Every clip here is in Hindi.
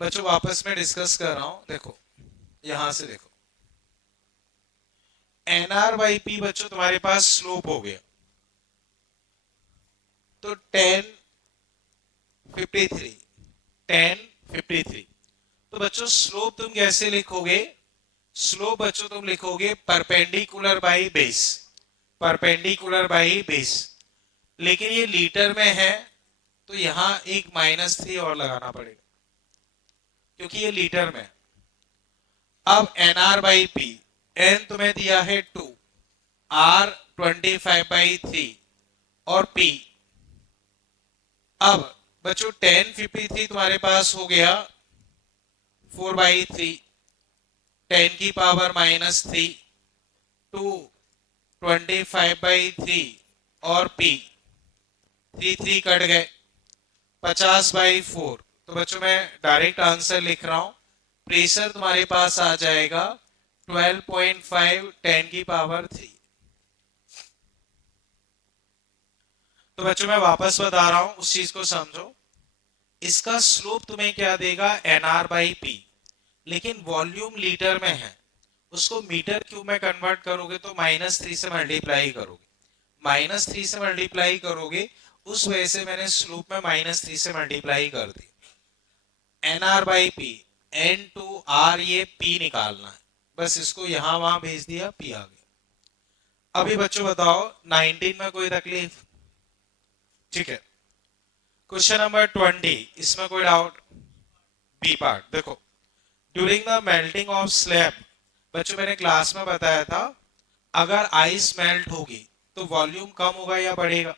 बच्चों वापस में डिस्कस कर रहा हूं, देखो यहां से देखो, एनआर बाई पी बच्चों तुम्हारे पास स्लोप हो गया, तो 1053, 1053। तो बच्चों स्लोप तुम कैसे लिखोगे? स्लोप बच्चों तुम लिखोगे perpendicular by base, perpendicular by base. लेकिन ये लीटर में है, तो यहां एक -3 और लगाना पड़ेगा, क्योंकि ये लीटर में। अब n R by P, n तुम्हें दिया है 2, आर 25/3 और पी। अब बच्चों 1053 तुम्हारे पास हो गया 4/3, 10⁻³ 2 25/3 और पी 3 कट गए, 50/4। तो बच्चों मैं डायरेक्ट आंसर लिख रहा हूं, प्रेशर तुम्हारे पास आ जाएगा 12.5 10⁻3। तो बच्चों मैं वापस बता रहा हूं, उस चीज को समझो। इसका स्लोप तुम्हें क्या देगा? एनआर बाई पी, लेकिन वॉल्यूम लीटर में है, उसको मीटर क्यूब में कन्वर्ट करोगे तो -3 से मल्टीप्लाई करोगे, -3 से मल्टीप्लाई करोगे, उस वजह से मैंने स्लोप में -3 से मल्टीप्लाई कर दी। N R by P, n to R, ये पी निकालना है, बस इसको यहां वहां भेज दिया, पी आ गया। अभी बच्चों बताओ 19 में कोई तकलीफ? ठीक है। क्वेश्चन नंबर 20, इसमें कोई डाउट? बी पार्ट देखो, during the melting of slab, बच्चों मैंने क्लास में बताया था, अगर आइस मेल्ट होगी तो वॉल्यूम कम होगा या बढ़ेगा?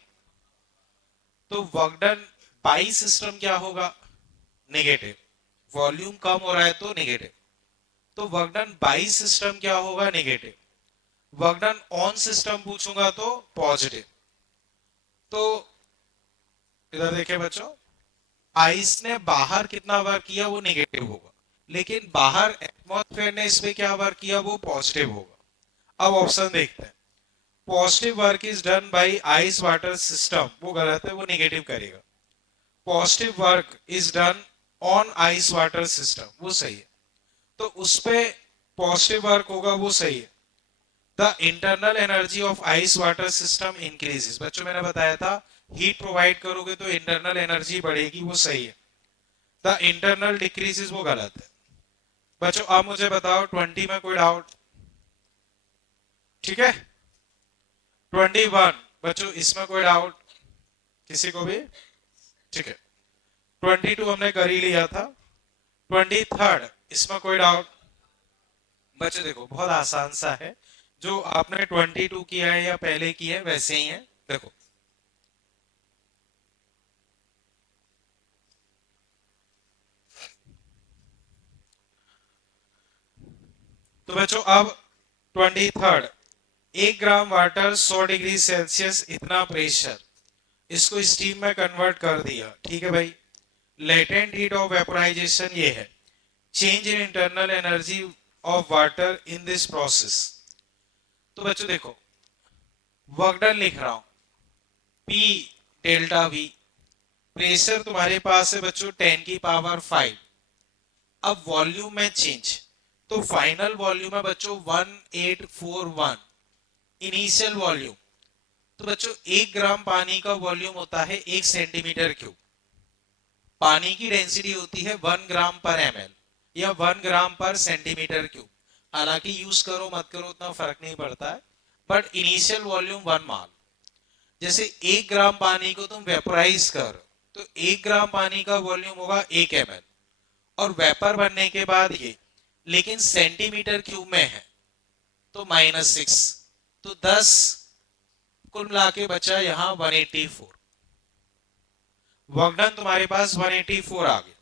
तो वर्क डन बाई सिस्टम क्या होगा? नेगेटिव। वॉल्यूम कम हो रहा है तो नेगेटिव, तो वर्क डन बाई सिस्टम क्या होगा? Negative. Work done on system पूछूंगा तो पॉजिटिव। तो इधर देखे बच्चों, आइस ने बाहर कितना वर्क किया वो नेगेटिव होगा, लेकिन बाहर एटमॉस्फेयर ने इस पे क्या वर्क किया वो पॉजिटिव होगा। अब ऑप्शन देखते हैं। Positive work is done by ice water system, वो गलत है, वो नेगेटिव करेगा। Positive work is done on ice water system, वो सही है, तो उस पे पॉजिटिव वर्क होगा, वो सही है। The internal energy of ice water system increases, बच्चों मैंने बताया था हीट प्रोवाइड करोगे तो इंटरनल एनर्जी बढ़ेगी, वो सही है। द इंटरनल डिक्रीजेस, वो गलत है। बच्चों अब मुझे बताओ 20 में कोई डाउट? ठीक है। 21 बच्चों, इसमें कोई डाउट किसी को भी? ठीक है। 22 हमने कर ही लिया था। 23 इसमें कोई डाउट? बच्चों देखो बहुत आसान सा है, जो आपने 22 किया है या पहले किया है वैसे ही है। देखो तो बच्चों अब 23, 1 ग्राम वाटर 100 डिग्री सेल्सियस इतना प्रेशर, इसको स्टीम में कन्वर्ट कर दिया, ठीक है भाई। लेटेंट हीट ऑफ वेपोराइजेशन ये है, change in internal energy of water in this process. तो बच्चों देखो वर्क डन लिख रहा हूं, पी डेल्टा वी, प्रेशर तुम्हारे पास है बच्चों 10⁵। अब वॉल्यूम में चेंज, तो फाइनल वॉल्यूम है बच्चों 1841, इनिशियल वॉल्यूम। तो बच्चों 1 ग्राम पानी का वॉल्यूम होता है 1 सेंटीमीटर क्यूब, पानी की डेंसिटी होती है 1 ग्राम/ml या 1 ग्राम/सेंटीमीटर क्यूब। हालांकि यूज करो मत करो उतना फर्क नहीं पड़ता है, बट इनिशियल वॉल्यूम 1 माल। जैसे 1 ग्राम पानी को तुम वेपोराइज कर, तो 1 ग्राम पानी का वॉल्यूम होगा 1 ml, और वेपर बनने के बाद ये, लेकिन सेंटीमीटर क्यूब में है तो -6, तो 10 कुल मिला के बचा यहाँ 184। वर्क डन तुम्हारे पास 184 आ गया।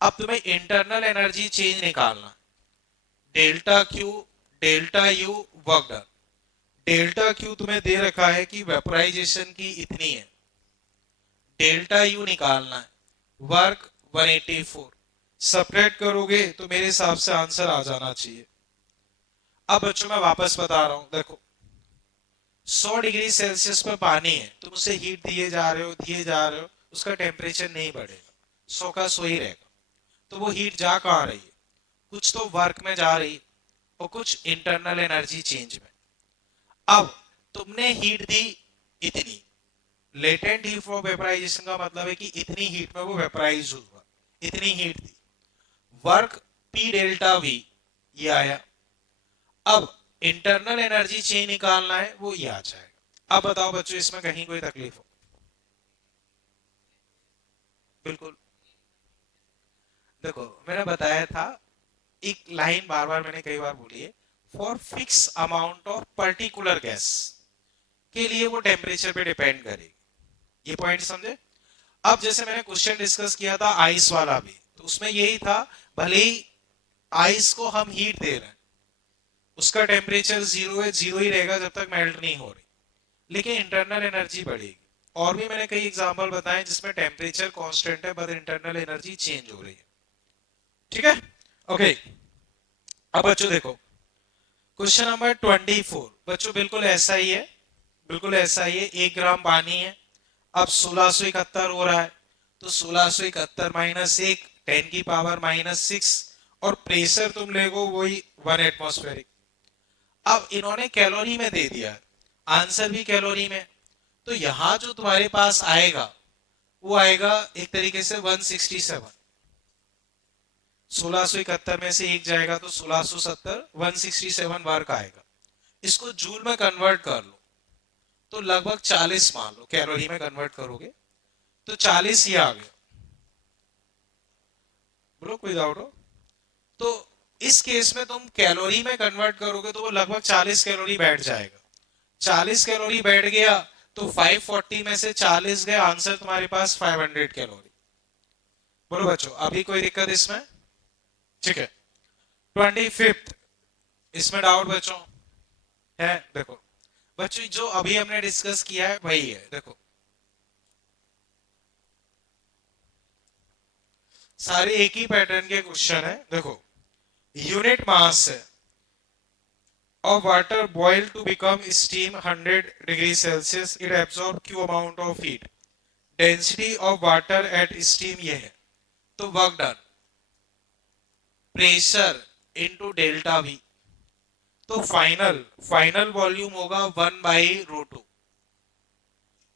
अब तुम्हें इंटरनल एनर्जी चेंज निकालना, delta Q delta U work done. Delta Q तुम्हें दे रखा है कि वेपोराइजेशन की इतनी है, डेल्टा यू निकालना है, वर्क 184, सेपरेट करोगे तो मेरे हिसाब से आंसर आ जाना चाहिए। अब बच्चों मैं वापस बता रहा हूं, देखो 100 डिग्री सेल्सियस पे पानी है, तुम उसे हीट दिए जा रहे हो, उसका टेम्परेचर नहीं बढ़ेगा, 100 का 100 ही रहेगा। तो वो हीट जा कहाँ रही है, कुछ तो वर्क में जा रही है और कुछ इंटरनल एनर्जी चेंज में। अब तुमने हीट दी इतनी, लेटेंट हीट ऑफ वेपराइजेशन का मतलब है कि इतनी हीट में वो वेपराइज हुआ, इतनी heat the, work P delta we ये आया। अब इंटरनल एनर्जी चेंज निकालना है, वो ये आ जाएगा। अब बताओ बच्चों इसमें कहीं कोई तकलीफ हो? बिल्कुल। देखो मैंने बताया था, एक लाइन बार बार मैंने कई बार बोली है, for fix amount of particular gas के लिए वो टेम्परेचर पे डिपेंड करेगी। ये पॉइंट समझे? अब जैसे मैंने क्वेश्चन डिस्कस किया था आइस वाला भी, तो उसमें यही था, भले ही आइस को हम हीट दे रहे हैं, उसका टेम्परेचर जीरो है, जीरो ही रहेगा जब तक मेल्ट नहीं हो रही, लेकिन इंटरनल एनर्जी बढ़ेगी। और भी मैंने कई एग्जांपल बताए जिसमें टेम्परेचर कांस्टेंट है बट इंटरनल एनर्जी चेंज हो रही है। ठीक है, ओके। अब बच्चों देखो क्वेश्चन नंबर 24, बच्चों बिल्कुल ऐसा ही है, बिल्कुल ऐसा ही है। 1 ग्राम पानी है, अब 1671 हो रहा है, तो 1671 माइनस 1 10⁻⁻6, और प्रेशर तुम लेगो वही 1 एटमॉस्फेरिक। अब इन्होंने कैलोरी में दे दिया, आंसर भी कैलोरी में, तो यहां जो तुम्हारे पास आएगा वो आएगा एक तरीके से 167। 1671 में से एक जाएगा तो 1670, 167 वर्क आएगा। इसको जूल में कन्वर्ट कर लो तो लगभग 40 मान लो, कैलोरी में कन्वर्ट करोगे तो 40 ही आ गया। बोलो कोई डाउट हो? तो इस केस में तुम कैलोरी में कन्वर्ट करोगे तो वो लगभग 40 कैलोरी बैठ जाएगा। 40 कैलोरी बैठ गया तो 540 में से 40 गए, आंसर तुम्हारे पास 500 कैलोरी। बोलो बच्चों अभी कोई दिक्कत इसमें? ठीक है। 25th, इसमें डाउट बच्चों है? देखो बच्चों जो अभी हमने डिस्कस किया है वही है। देखो सारे एक ही पैटर्न के क्वेश्चन है। देखो यूनिट मास है of water boiled to become steam 100 degrees Celsius, it absorb Q amount of heat, density of water at steam ये है, तो work done pressure into delta V, तो फाइनल फाइनल वॉल्यूम होगा 1/√2,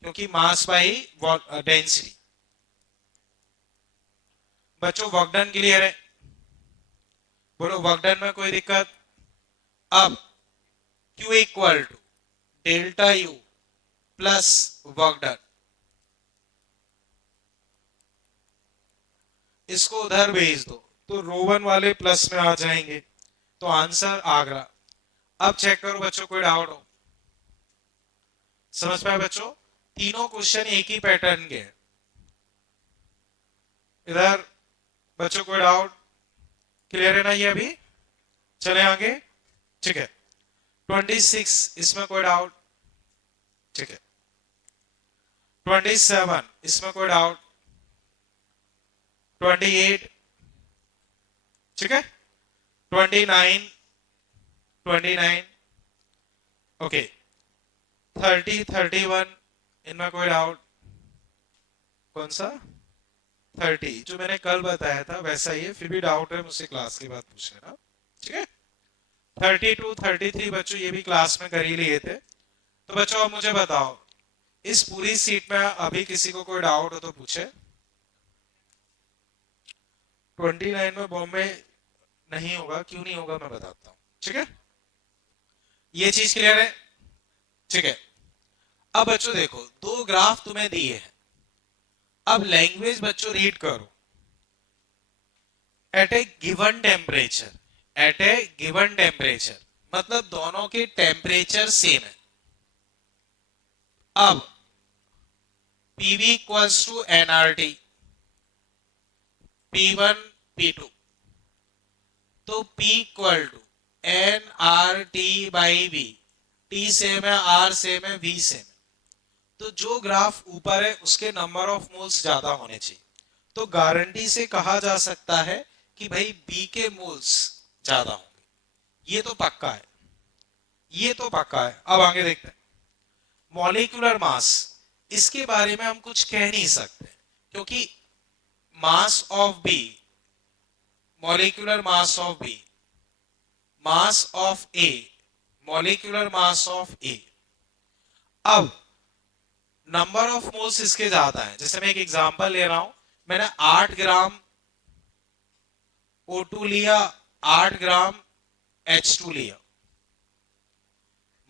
क्योंकि मास बाई डेंसिटी। बच्चों वर्क डन क्लियर है? बोलो वर्क डन में कोई दिक्कत? अब Q equal to delta U plus work done, इसको उधर भेज दो तो रो1 वाले प्लस में आ जाएंगे, तो आंसर आ गया। अब चेक करो बच्चों कोई डाउट हो? समझ पाए बच्चों? तीनों क्वेश्चन एक ही पैटर्न के हैं। इधर बच्चों कोई डाउट? क्लियर है ना ये? अभी चले आगे। ठीक है। 26, इसमें कोई डाउट? ठीक है। 27, इसमें कोई डाउट? 28, ठीक है। 29, 29, ओके। 30, 31, इनमें कोई डाउट? कौन सा? 30 जो मैंने कल बताया था वैसा ही है, फिर भी डाउट है मुझसे क्लास के बाद पूछ लेना। ठीक है। 32, 33 बच्चों ये भी क्लास में कर ही लिए थे। तो बच्चों अब मुझे बताओ इस पूरी सीट में अभी किसी को कोई डाउट हो तो पूछे। 29 में बॉम्बे नहीं होगा, क्यों नहीं होगा मैं बताता हूँ। ठीक है, ये चीज क्लियर है? ठीक है। अब बच्चों देखो दो ग्राफ तुम्हें दिए हैं, अब लैंग्वेज बच्चों रीड करो। एट ए गिवन टेम्परेचर, एट ए गिवन टेम्परेचर मतलब दोनों के टेम्परेचर सेम है। अब PV equals to NRT, P1 P2, तो P equal to n R T by V, T same है, आर सेम है, वी सेम है, तो जो ग्राफ ऊपर है उसके नंबर ऑफ मोल्स ज्यादा होने चाहिए, तो गारंटी से कहा जा सकता है कि भाई बी के मोल्स ज्यादा होंगे। ये तो पक्का है, ये तो पक्का है। अब आगे देखते हैं मॉलिक्यूलर मास, इसके बारे में हम कुछ कह नहीं सकते क्योंकि mass of B molecular mass of B, mass of A, molecular mass of A. अब नंबर ऑफ मोल्स इसके ज्यादा है। जैसे मैं एक एग्जांपल ले रहा हूं, मैंने 8 ग्राम O2 लिया, 8 ग्राम H2 लिया,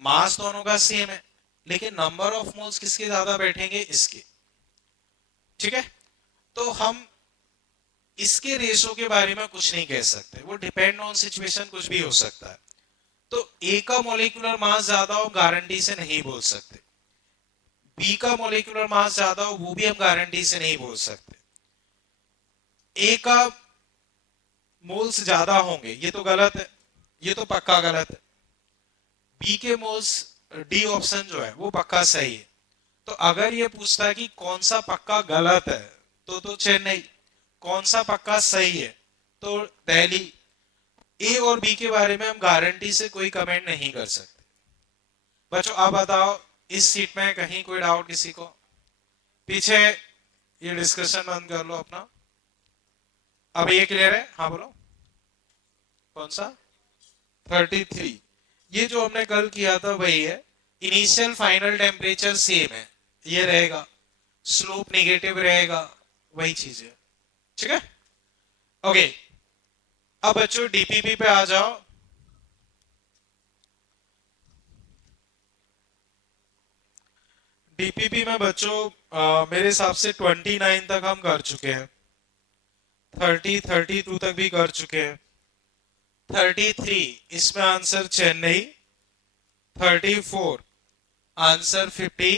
मास दोनों का सेम है, लेकिन नंबर ऑफ मोल्स किसके ज्यादा बैठेंगे, इसके। ठीक है, तो हम इसके रेशो के बारे में कुछ नहीं कह सकते, वो डिपेंड ऑन सिचुएशन कुछ भी हो सकता है। तो ए का मोलिकुलर मास ज्यादा हो गारंटी से नहीं बोल सकते, बी का मोलिकुलर मास ज्यादा हो वो भी हम गारंटी से नहीं बोल सकते। ए का मोल्स ज्यादा होंगे ये तो गलत है, ये तो पक्का गलत है। बी के मोल्स, डी ऑप्शन जो है वो पक्का सही है। तो अगर ये पूछता है कि कौन सा पक्का गलत है, तो चेन्नई। कौन सा पक्का सही है, तो दिल्ली। ए और बी के बारे में हम गारंटी से कोई कमेंट नहीं कर सकते। बच्चों आप बताओ, इस सीट में कहीं कोई डाउट किसी को? पीछे ये डिस्कशन बंद कर लो अपना। अब ये क्लियर है? हाँ बोलो, कौन सा? 33। ये जो हमने कल किया था वही है। इनिशियल फाइनल टेम्परेचर सेम है, ये रहेगा, स्लोप नेगेटिव रहेगा, वही चीज है। ठीक है, ओके। अब बच्चों डीपीपी पे आ जाओ। डीपीपी में बच्चों मेरे हिसाब से 29 तक हम कर चुके हैं, 32 तक भी कर चुके हैं। 33 इसमें answer Chennai, 34 answer 50,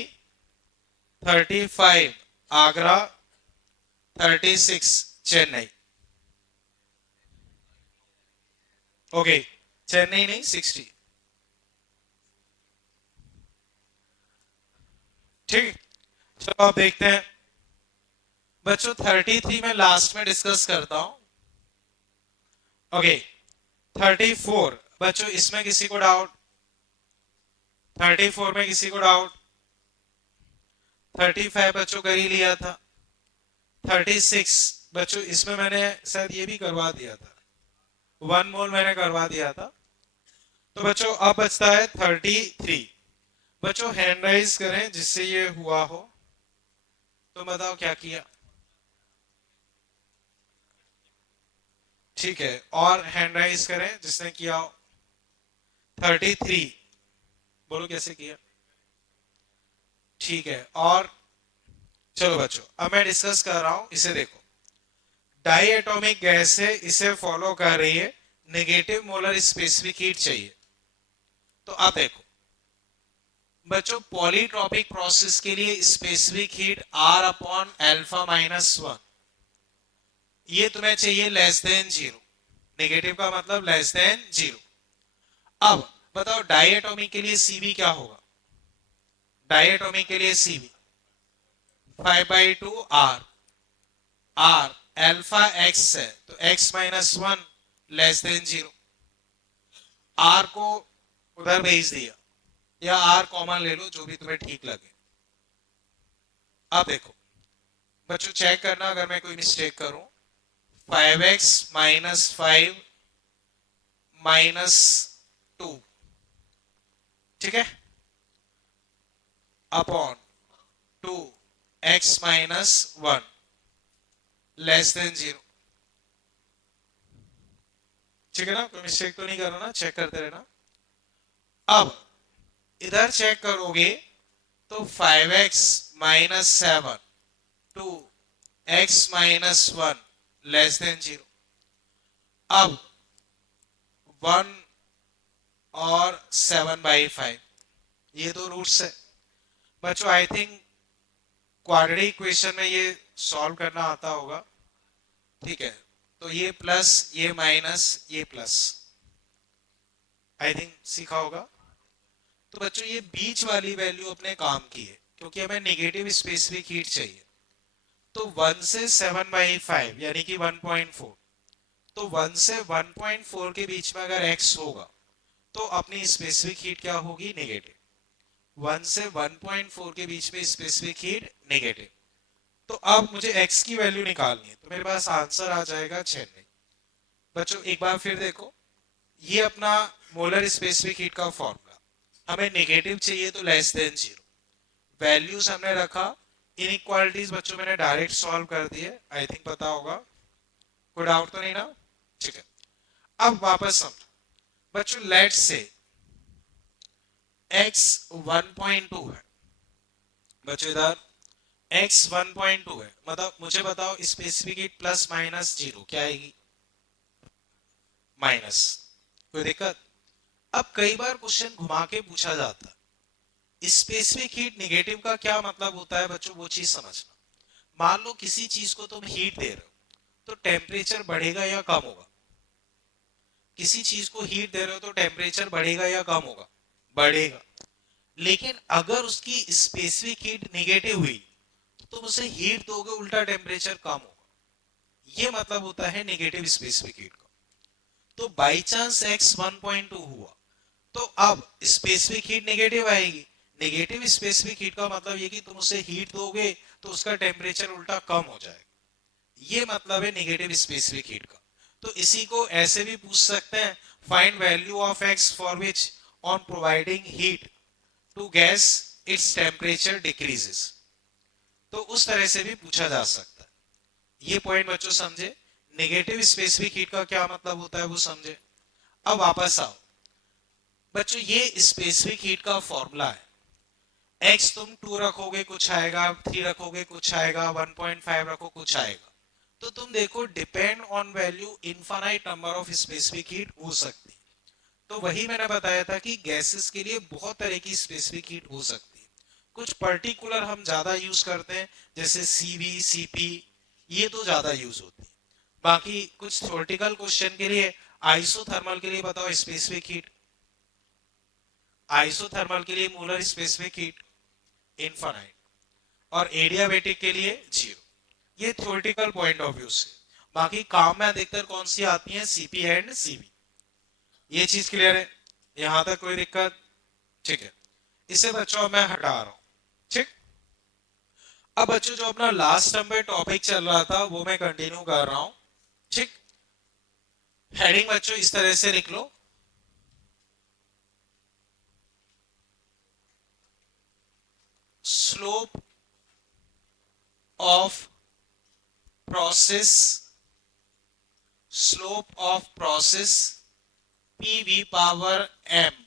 35 Agra, 36 Chennai. Okay, Chennai नहीं 60। ठीक, चलो आप देखते हैं बच्चों। 33 में लास्ट में डिस्कस करता हूं। ओके, 34 बच्चों इसमें किसी को डाउट? 34 में किसी को डाउट? 35 बच्चों कर ही लिया था। 36 बच्चों इसमें मैंने शायद ये भी करवा दिया था, 1 मोल मैंने करवा दिया था। तो बच्चों अब बचता है 33। बच्चों हैंड राइज करें जिससे ये हुआ हो, तो बताओ क्या किया? ठीक है, और हैंड राइज करें जिसने किया हो। 33 बोलो कैसे किया? ठीक है, और चलो बच्चों अब मैं डिस्कस कर रहा हूं, इसे देखो। डाई एटॉमिक गैस है, इसे फॉलो कर रही है नेगेटिव मोलर स्पेसिफिक हीट चाहिए। तो आप देखो बच्चों, पॉलीट्रॉपिक प्रोसेस के लिए specific heat R upon alpha -1, ये तुम्हें चाहिए लेस देन 0। नेगेटिव का मतलब लेस देन 0। अब बताओ डायटोमिक के लिए सीबी क्या होगा? डायटोमिक के लिए CB 5/2 R, R alpha x है तो x -1 लेस देन 0। R को उधर भेज दिया, या R कॉमन ले लो जो भी तुम्हें ठीक लगे। अब देखो बच्चों चेक करना अगर मैं कोई मिस्टेक करूं। 5x -5 -2, ठीक है, अपॉन 2x -1 लेस देन 0। ठीक है ना, कोई मिस्टेक तो नहीं कर रहा ना, चेक करते रहना। अब इधर चेक करोगे तो 5x -7 2x -1 लेस देन 0। अब 1 और 7/5 ये दो रूट्स है बच्चों। आई थिंक क्वाड्रेटिक इक्वेशन में ये सॉल्व करना आता होगा। ठीक है, तो ये प्लस, ये माइनस, ये प्लस, आई थिंक सीखा होगा। तो बच्चों ये बीच वाली वैल्यू अपने काम की है, क्योंकि हमें नेगेटिव स्पेसिफिक हीट चाहिए। तो 1 से 7/5 यानी कि 1.4, तो 1 से 1.4 के बीच में अगर x होगा तो अपनी स्पेसिफिक हीट क्या होगी? नेगेटिव। 1 से 1.4 के बीच में स्पेसिफिक हीट नेगेटिव। तो अब मुझे x की वैल्यू निकालनी है, तो मेरे पास आंसर आ जाएगा चेन्नई। बच्चों एक बार फिर देखो, ये अपना मोलर स्पेसिफिक हीट का फॉर्मूला, हमें नेगेटिव चाहिए तो लेस देन जीरो, वैल्यूज हमने रखा, इनइक्वालिटीज बच्चों मैंने डायरेक्ट सॉल्व कर दिए, आई थिंक पता होगा, कोई डाउट तो नहीं ना? ठीक है, अब वापस समझो बच्चों, लेट्स से x 1.2 है, बच्चों इधर x 1.2 है, मतलब मुझे बताओ specific heat plus minus zero क्या आएगी? माइनस। कोई दिक्कत? अब कई बार क्वेश्चन घुमा के पूछा जाता है स्पेसिफिक हीट नेगेटिव का क्या मतलब होता है बच्चों, वो चीज समझना। मान लो किसी चीज को तुम हीट दे रहे हो तो टेम्परेचर बढ़ेगा या कम होगा? किसी चीज को हीट दे रहे हो तो टेम्परेचर बढ़ेगा या कम होगा? बढ़ेगा। लेकिन अगर उसकी स्पेसिफिक हीट नेगेटिव हुई तो तुम उसे हीट दोगे, उल्टा टेम्परेचर कम होगा। ये मतलब होता है नेगेटिव स्पेसिफिक हीट का। तो बाई चांस x 1.2 हुआ तो अब स्पेसिफिक हीट नेगेटिव आएगी। नेगेटिव स्पेसिफिक हीट का मतलब ये कि तुम उसे हीट दोगे तो उसका टेम्परेचर उल्टा कम हो जाएगा। ये मतलब है नेगेटिव स्पेसिफिक हीट का। तो इसी को ऐसे भी पूछ सकते हैं, find value of X for which on providing heat to gas its temperature decreases. तो उस तरह से भी पूछा जा सकता है। ये पॉइंट बच्चों समझे, नेगेटिव स्पेसिफिक हीट का क्या मतलब होता है वो समझे। अब वापस आओ बच्चों, ये स्पेसिफिक हीट का फॉर्मूला है। x तुम 2 रखोगे कुछ आएगा, 3 रखोगे कुछ आएगा, 1.5 रखो कुछ आएगा। तो तुम देखो depend on value infinite number of specific heat हो सकती है। तो वही मैंने बताया था कि गैसेस के लिए बहुत तरह की स्पेसिफिक हीट हो सकती है। कुछ पर्टिकुलर हम ज्यादा यूज करते हैं, जैसे सीवी सीपी, ये तो ज्यादा यूज होती है। बाकी कुछ थ्योरेटिकल क्वेश्चन के लिए आइसोथर्मल के लिए बताओ स्पेसिफिक हीट, आइसोथर्मल के लिए मोलर स्पेसिफिक हीट इनफाइनाइट, और एडियाबेटिक के लिए जीरो। ये थ्योरेटिकल पॉइंट ऑफ व्यू से। बाकी काम में अधिकतर कौन सी आती है? CP and CV. ये चीज क्लियर है? यहां तक कोई दिक्कत? ठीक है, इसे बच्चों मैं हटा रहा हूं। ठीक। अब बच्चों जो अपना लास्ट टर्म पे टॉपिक चल रहा था वो मैं कंटिन्यू कर रहा हूं। ठीक। हेडिंग बच्चों इस तरह से लिख लो, slope of process, slope of process P V power M,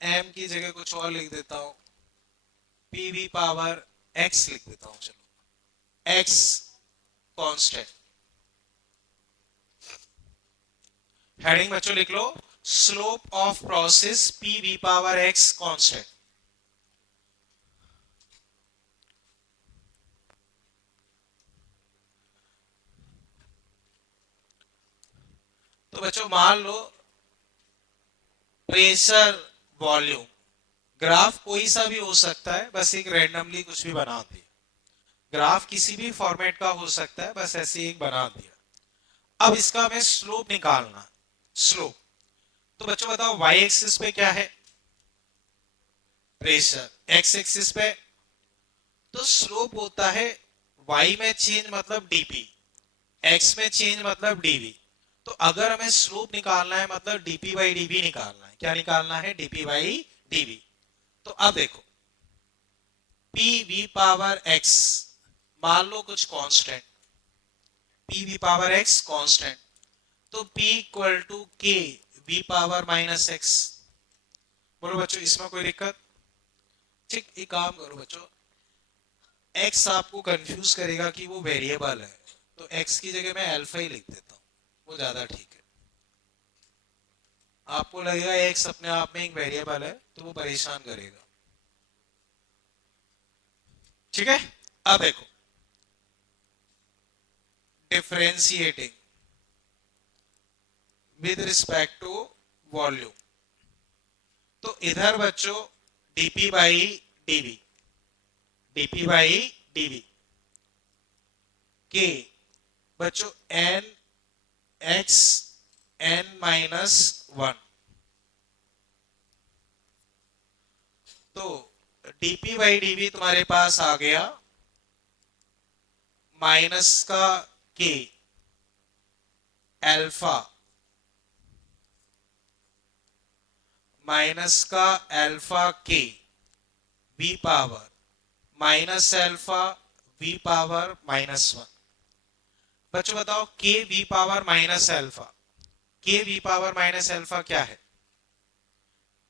M की जगह कुछ और लिख देता हूं, पी वी पावर एक्स लिख देता हूं, चलो एक्स कांस्टेंट। हेडिंग बच्चों लिख लो, slope of process P V power x constant. तो बच्चों मान लो प्रेशर वॉल्यूम, ग्राफ कोई सा भी हो सकता है, बस एक रैंडमली कुछ भी बना दिया, ग्राफ किसी भी फॉर्मेट का हो सकता है, बस ऐसे एक बना दिया। अब इसका हमें स्लोप निकालना, स्लोप। तो बच्चों बताओ वाई एक्सिस पे क्या है? प्रेशर। एक्स एक्सिस पे तो स्लोप होता है वाई में चेंज मतलब डीपी, एक्स में चेंज मतलब डीवी। तो अगर हमें स्लोप निकालना है मतलब डीपी बाई डीवी निकालना है। क्या निकालना है? Dp by dv. तो अब देखो पी वी पावर एक्स, मान लो कुछ constant, P V power x constant, तो P इक्वल टू के वी पावर माइनस एक्स। बोलो बच्चों इसमें कोई दिक्कत? ठीक, एक काम करो बच्चों, x आपको कंफ्यूज करेगा कि वो वेरिएबल है, तो x की जगह मैं अल्फा ही लिख देता हूँ, वो ज्यादा ठीक है। आपको लगेगा x अपने आप में एक वेरिएबल है तो वो परेशान करेगा। ठीक है, अब देखो differentiating with respect to volume, तो इधर बच्चों dp by dv, dp by dv के बच्चों n x n minus one, तो dp बाई dv तुम्हारे पास आ गया माइनस का k एल्फा माइनस का alpha K V power minus alpha V power -1। बच्चों बताओ K V power minus alpha, K V power minus alpha क्या है?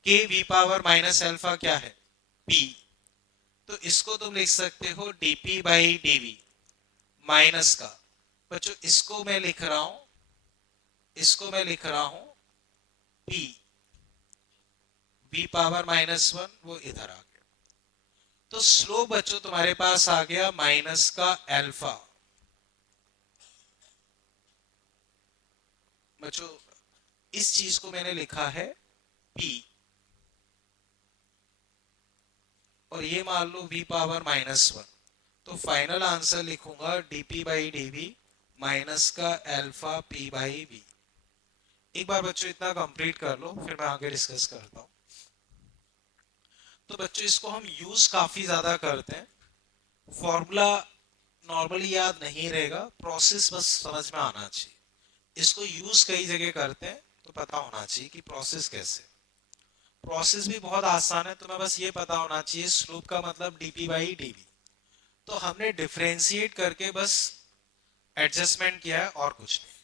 के वी पावर माइनस एल्फा क्या है? पी। तो इसको तुम लिख सकते हो डीपी बाई डीवी माइनस का, बच्चों इसको मैं लिख रहा हूं, इसको मैं लिख रहा हूं पी वी पावर -1, वो इधर आ गया। तो स्लोप बच्चों तुम्हारे पास आ गया माइनस का एल्फा। बच्चों इस चीज को मैंने लिखा है पी, और ये मान लो वी पावर -1। तो फाइनल आंसर लिखूंगा डीपी बाई डीवी माइनस का एल्फा पी बाई वी। एक बार बच्चों इतना कंप्लीट कर लो, फिर मैं आगे डिस्कस करता हूं। तो बच्चों इसको हम यूज काफी ज्यादा करते हैं, फॉर्मूला नॉर्मली याद नहीं रहेगा, प्रोसेस बस समझ में आना चाहिए। इसको यूज कई जगह करते हैं, तो पता होना चाहिए कि प्रोसेस कैसे। प्रोसेस भी बहुत आसान है, तुम्हें बस ये पता होना चाहिए स्लोप का मतलब डीपी बाई डीवी। तो हमने डिफरेंशिएट करके बस एडजस्टमेंट किया है और कुछ नहीं।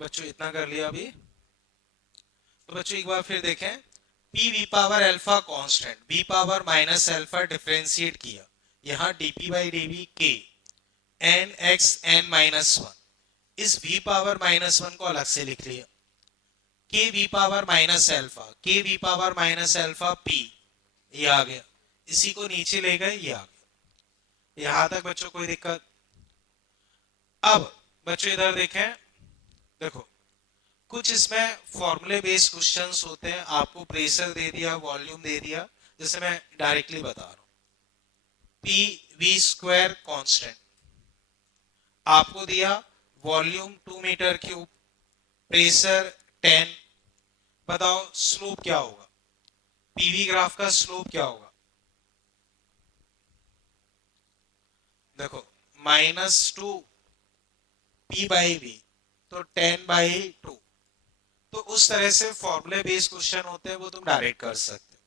बच्चों इतना कर लिया अभी। तो बच्चों एक बार फिर देखें, P V power alpha constant, we power minus alpha differentiate किया, यहाँ डीपी बाई डीवी के एन एक्स एन -1, इस वी पावर -1 को अलग से लिख लिया। के वी पावर माइनस अल्फा, के V power minus alpha P, ये आ गया। इसी को नीचे ले गए, ये आ गया। यहां तक बच्चों कोई दिक्कत? अब बच्चों इधर देखें, देखो कुछ इसमें फॉर्मूले बेस्ड क्वेश्चंस होते हैं, आपको प्रेशर दे दिया, वॉल्यूम दे दिया, जैसे मैं डायरेक्टली बता रहा हूं पी वी स्क्वायर कांस्टेंट, आपको दिया वॉल्यूम 2 मीटर क्यूब, प्रेशर 10, बताओ स्लोप क्या होगा? पीवी ग्राफ का स्लोप क्या होगा? देखो -2 पी बाई वी, तो 10/2। तो उस तरह से फॉर्मूले बेस्ड क्वेश्चन होते हैं, वो तुम डायरेक्ट कर सकते हो।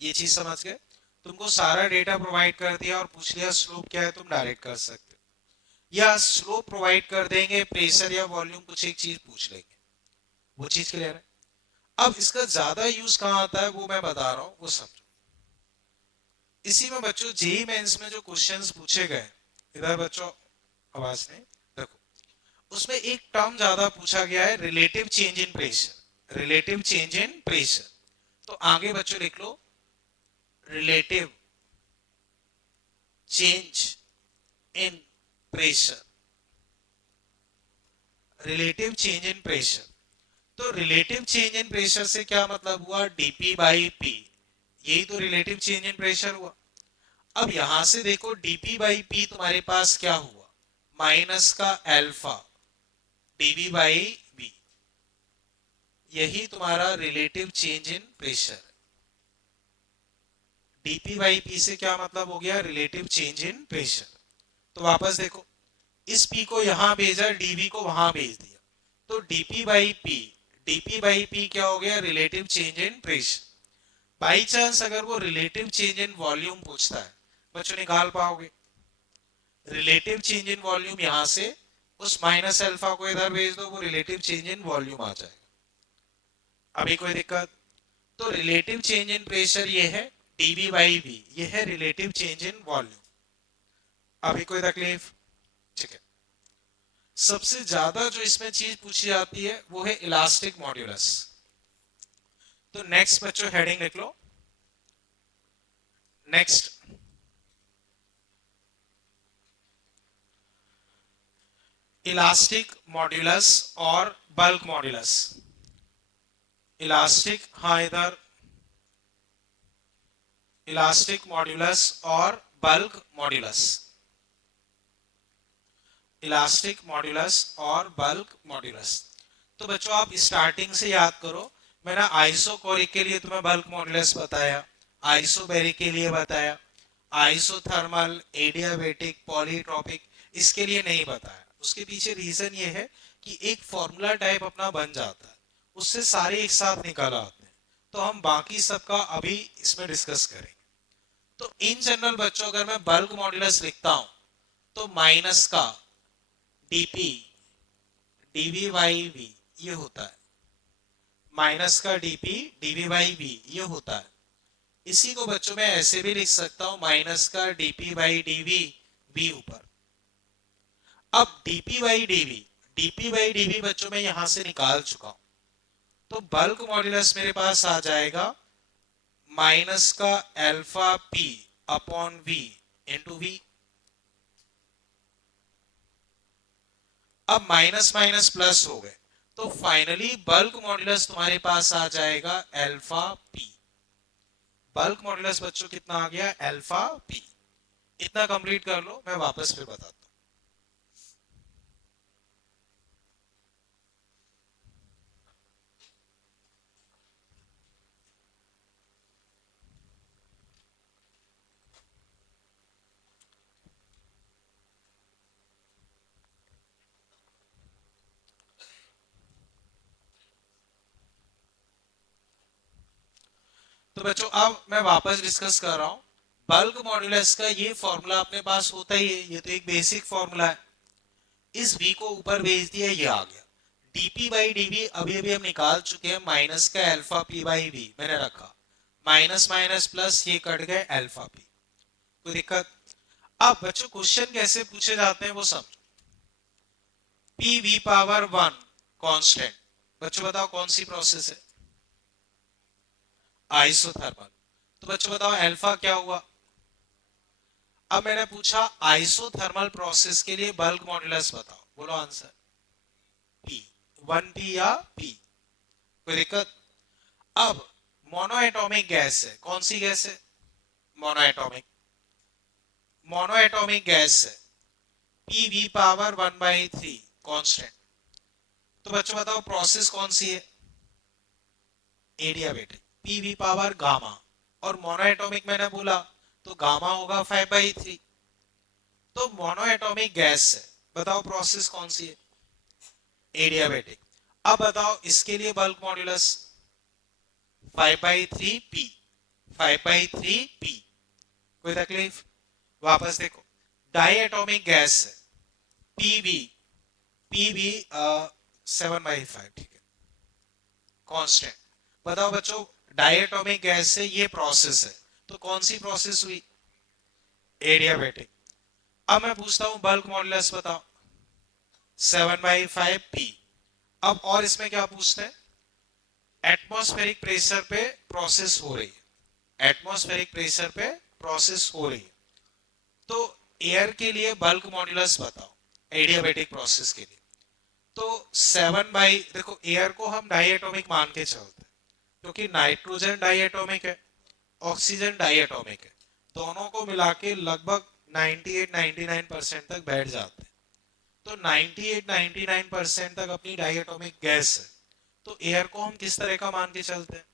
ये चीज समझ गए? तुमको सारा डेटा प्रोवाइड कर दिया और पूछ लिया स्लोप क्या है, तुम डायरेक्ट कर सकते हो। या स्लोप प्रोवाइड कर देंगे, प्रेशर या वॉल्यूम कुछ एक चीज पूछ लेंगे, वो चीज क्लियर है? अब इसका ज्यादा यूज कहाँ आता है वो मैं बता रहा हूँ, वो समझो। इसी में बच्चों जेईई मेंस में जो क्वेश्चंस पूछे गए, इधर बच्चों आवाज नहीं, देखो उसमें एक टर्म ज्यादा पूछा गया है, relative change in pressure, relative change in pressure. तो आगे बच्चों लिख लो relative change in pressure, relative change in pressure. तो रिलेटिव चेंज इन प्रेशर से क्या मतलब हुआ? डीपी बाई पी, यही तो रिलेटिव चेंज इन प्रेशर हुआ। अब यहां से देखो डीपी बाई पी तुम्हारे पास क्या हुआ? माइनस का एल्फा डीवी बाई बी, यही तुम्हारा relative change in pressure. DP by P से क्या मतलब हो गया? Relative change in pressure. तो वापस देखो, इस पी को यहां भेजा, डीवी को वहां भेज दिया, तो DP by P, DP by P क्या हो गया? Relative change in pressure. By chance अगर वो रिलेटिव चेंज इन वॉल्यूम पूछता है, बच्चों निकाल पाओगे? रिलेटिव चेंज इन वॉल्यूम यहां से उस माइनस अल्फा को इधर भेज दो, वो रिलेटिव चेंज इन वॉल्यूम आ जाएगा। अभी कोई दिक्कत? तो रिलेटिव चेंज इन प्रेशर ये है डीवी बाई वी, ये है रिलेटिव चेंज इन वॉल्यूम। अभी कोई तकलीफ? ठीक है। सबसे ज्यादा जो इसमें चीज पूछी जाती है वो है इलास्टिक मॉड्यूलस। तो नेक्स्ट बच्चों हेडिंग लिख लो, नेक्स्ट इलास्टिक मॉड्यूलस और बल्क मॉड्यूलस। इलास्टिक, हाँ इधर, इलास्टिक मॉड्यूलस और बल्क मॉड्यूलस। इलास्टिक मॉड्यूलस और बल्क मॉड्यूलस। तो बच्चों आप स्टार्टिंग से याद करो, मैंने आइसोकोरिक के लिए तुम्हें बल्क मॉड्यूलस बताया, आइसोबैरिक के लिए बताया, आइसोथर्मल, एडियाबेटिक, पॉलीट्रॉपिक इसके लिए नहीं बताया। उसके पीछे रीजन ये है कि एक फॉर्मूला टाइप अपना बन जाता है, उससे सारे एक साथ निकल आते हैं। तो हम बाकी सबका अभी इसमें डिस्कस करेंगे। तो इन जनरल बच्चों अगर मैं बल्क मॉड्यूलस लिखता हूं तो माइनस का डीपी डीवी बाई वी ये होता है, माइनस का डीपी डीवी बाई वी ये होता है। इसी को बच्चों में ऐसे भी लिख सकता हूं, माइनस का डीपी बाई डीवी वी ऊपर। अब डीपी बाई डीवी बच्चों में यहां से निकाल चुका हूं, तो बल्क मॉड्यूलस मेरे पास आ जाएगा माइनस का alpha P upon V into V. अब माइनस माइनस प्लस हो गए, तो फाइनली बल्क मॉड्यूलस तुम्हारे पास आ जाएगा अल्फा पी। बल्क मॉड्यूलस बच्चों कितना आ गया, अल्फा पी। इतना कंप्लीट कर लो, मैं वापस फिर बताता हूं। तो बच्चों अब मैं वापस डिस्कस कर रहा हूं, बल्क मॉड्यूलस का ये फॉर्मूला अपने पास होता ही है, ये तो एक बेसिक फॉर्मूला है। इस v को ऊपर भेज दिया, ये आ गया dp बाई dv। अभी अभी हम निकाल चुके हैं, माइनस का अल्फा p बाई v मैंने रखा, माइनस माइनस प्लस ये कट गए अल्फा p। कोई दिक्कत? अब बच्चों क्वेश्चन कैसे पूछे जाते हैं वो समझो। P V power one constant, बच्चों बताओ कौन सी प्रोसेस है, आइसोथर्मल। तो बच्चों बताओ अल्फा क्या हुआ। अब मैंने पूछा आइसोथर्मल प्रोसेस के लिए बल्क मॉड्यूलस बताओ, बोलो आंसर पी, वन पी या पी। कोई दिक्कत? अब मोनोएटॉमिक गैस है, कौन सी गैस है, मोनोएटॉमिक, मोनोएटॉमिक गैस है, P V power one by three constant. तो बच्चों बताओ प्रोसेस कौन सी है, adiabatic, P V power gamma. और मोनोएटॉमिक मैंने बोला तो गामा होगा 5/3। तो मोनोएटॉमिक गैस है, बताओ प्रोसेस कौन सी है, एडियाबेटिक। अब बताओ इसके लिए बल्क मॉड्यूलस 5/3 पी, 5/3 पी। कोई तकलीफ? वापस देखो, डाई एटॉमिक गैस है, पीवी, पीवी 7/5, ठीक है, कांस्टेंट। बताओ बच्चों डायटोमिक गैस से ये प्रोसेस है, तो कौन सी प्रोसेस हुई, एडियाबेटिक। अब मैं पूछता हूं बल्क मॉड्यूलस बताओ, 7/5 पी। अब और इसमें क्या पूछते हैं, एटमॉस्फेरिक प्रेशर पे प्रोसेस हो रही है, एटमॉस्फेरिक प्रेशर पे प्रोसेस हो रही है। तो एयर के लिए बल्क मॉड्यूलस बताओ, एडियाबेटिक प्रोसेस के लिए। तो 7 बाई, देखो एयर को हम डायटोमिक मान के चलते हैं, क्योंकि नाइट्रोजन डायटोमिक है, ऑक्सीजन डायटोमिक है, दोनों को मिला के लगभग 98-99% तक बैठ जाते हैं। तो 98-99% तक अपनी डायटोमिक गैस है, तो एयर को हम किस तरह का मान के चलते हैं,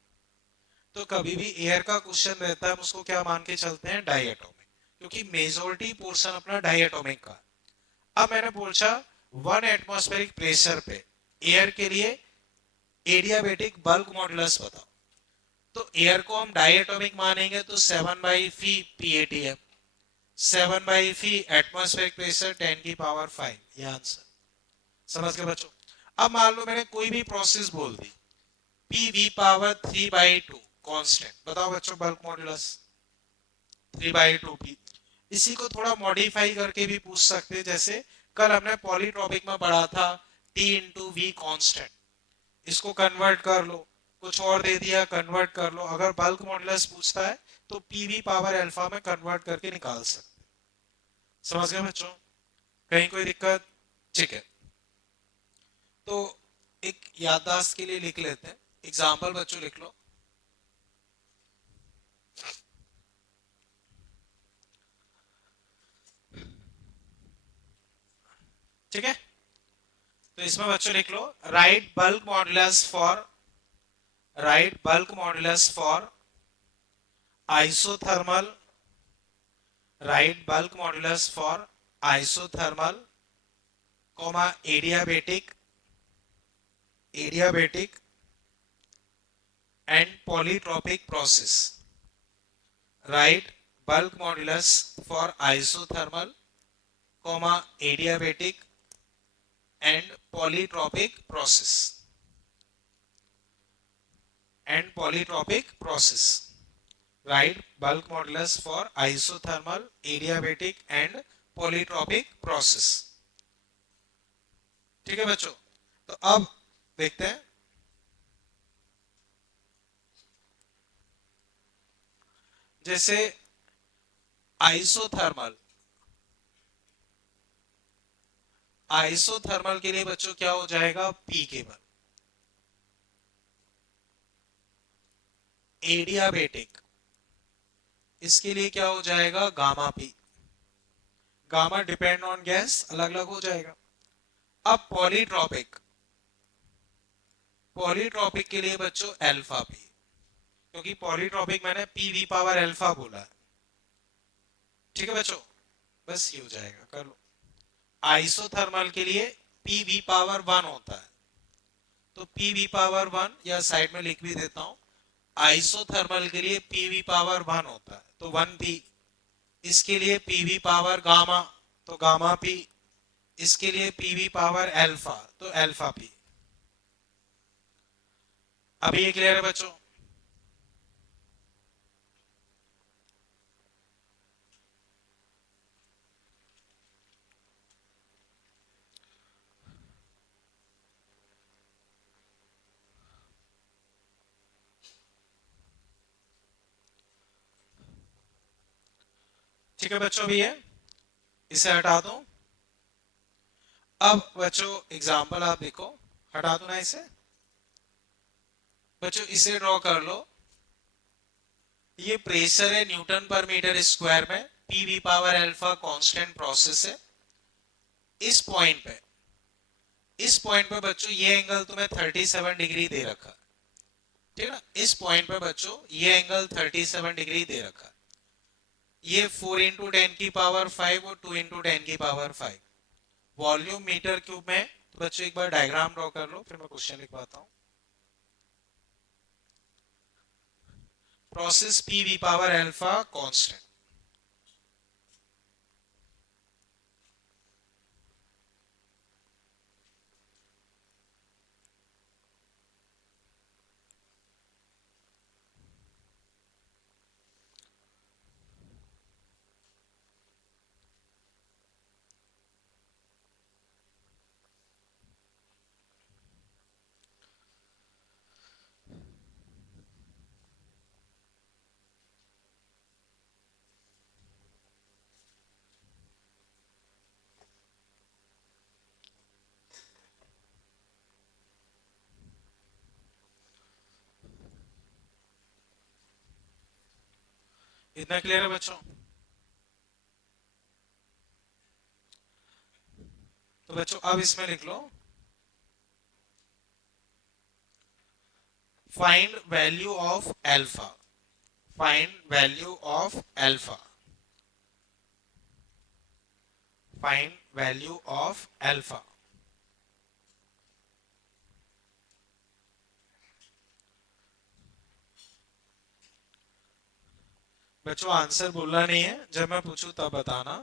तो कभी भी एयर का क्वेश्चन रहता है हम उसको क्या मान के चलते हैं, डायटोमिक, क्योंकि मेजोरिटी पोर्शन अपना डायटोमिक का। अब मैंने पूछा 1 एटमॉस्फेरिक प्रेशर पे एयर के लिए एडियाबेटिक बल्क मॉड्यूलस बताओ। तो एयर को हम डायटोमिक मानेंगे तो 7/फी पीएटीएम, 7/फी एटमॉस्फेरिक प्रेशर 10⁵ ये आंसर। समझ गए बच्चों? अब मान लो मैंने कोई भी प्रोसेस बोल दी, पी वी पावर 3/2 कांस्टेंट, बताओ बच्चों बल्क मॉड्यूलस 3/2 पी। इसी को थोड़ा मॉडिफाई करके भी पूछ सकते हैं, जैसे कल हमने पॉलीट्रॉपिक में पढ़ा था टी इंटू वी कॉन्स्टेंट, इसको कन्वर्ट कर लो, कुछ और दे दिया, कन्वर्ट कर लो। अगर बल्क मॉडुलस पूछता है तो पीवी पावर अल्फा में कन्वर्ट करके निकाल सकते। समझ गए बच्चों? कहीं कोई दिक्कत? ठीक है, तो एक याददाश्त के लिए लिख लेते हैं। एग्जाम्पल बच्चों लिख लो। ठीक है, तो इसमें बच्चों लिख लो, write bulk modulus for isothermal, write bulk modulus for isothermal comma adiabatic, adiabatic and polytropic process. Write bulk modulus for isothermal comma adiabatic and polytropic process, and polytropic process. Write bulk modulus for isothermal, adiabatic and polytropic process. ठीक है बच्चों, तो अब देखते हैं। जैसे आइसोथर्मल, आइसोथर्मल के लिए बच्चों क्या हो जाएगा? पी केवल। एडियाबेटिक, इसके लिए क्या हो जाएगा? Gamma P. Gamma depend on gas अलग अलग हो जाएगा। अब पॉलीट्रॉपिक, पॉलीट्रॉपिक के लिए बच्चों अल्फा पी, क्योंकि पॉलीट्रॉपिक मैंने पीवी पावर अल्फा बोला है। ठीक है बच्चों, बस ये हो जाएगा, कर लो। आइसोथर्मल के लिए पीवी पावर वन होता है, तो पीवी पावर वन, या साइड में लिख भी देता हूं। आइसोथर्मल के लिए पीवी पावर वन होता है, तो वन पी। इसके लिए पीवी पावर गामा, तो गामा पी। इसके लिए पीवी पावर अल्फा, तो अल्फा पी। अभी ये क्लियर है बच्चों? ठीक है बच्चों, भी है, इसे हटा दो। अब बच्चों एग्जाम्पल आप देखो, हटा दो ना इसे। बच्चों इसे ड्रॉ कर लो। ये प्रेशर है न्यूटन पर मीटर स्क्वायर में, PV power alpha constant process है। इस पॉइंट पे, इस पॉइंट पे बच्चों ये एंगल तुम्हें 37 डिग्री दे रखा। ठीक है ना? इस पॉइंट पे बच्चों ये एंगल 37 डिग्री दे रखा। ये 4 × 10⁵ और 2 × 10⁵ वॉल्यूम मीटर क्यूब में। तो बच्चों एक बार डायग्राम ड्रॉ कर लो, फिर मैं क्वेश्चन लिखवाता हूं। Process PV power alpha constant. इतना क्लियर है बच्चों? तो बच्चों अब इसमें लिख लो, find value of alpha, find value of alpha, find value of alpha. बच्चों आंसर बोलना नहीं है, जब मैं पूछूं तब बताना।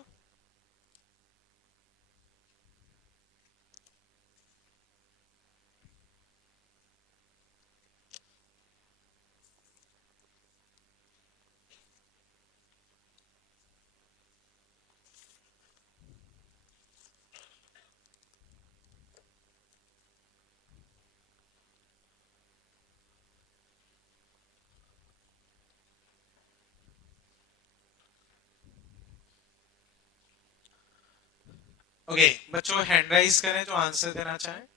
ओके बच्चों, हैंड राइज करें जो आंसर देना चाहें।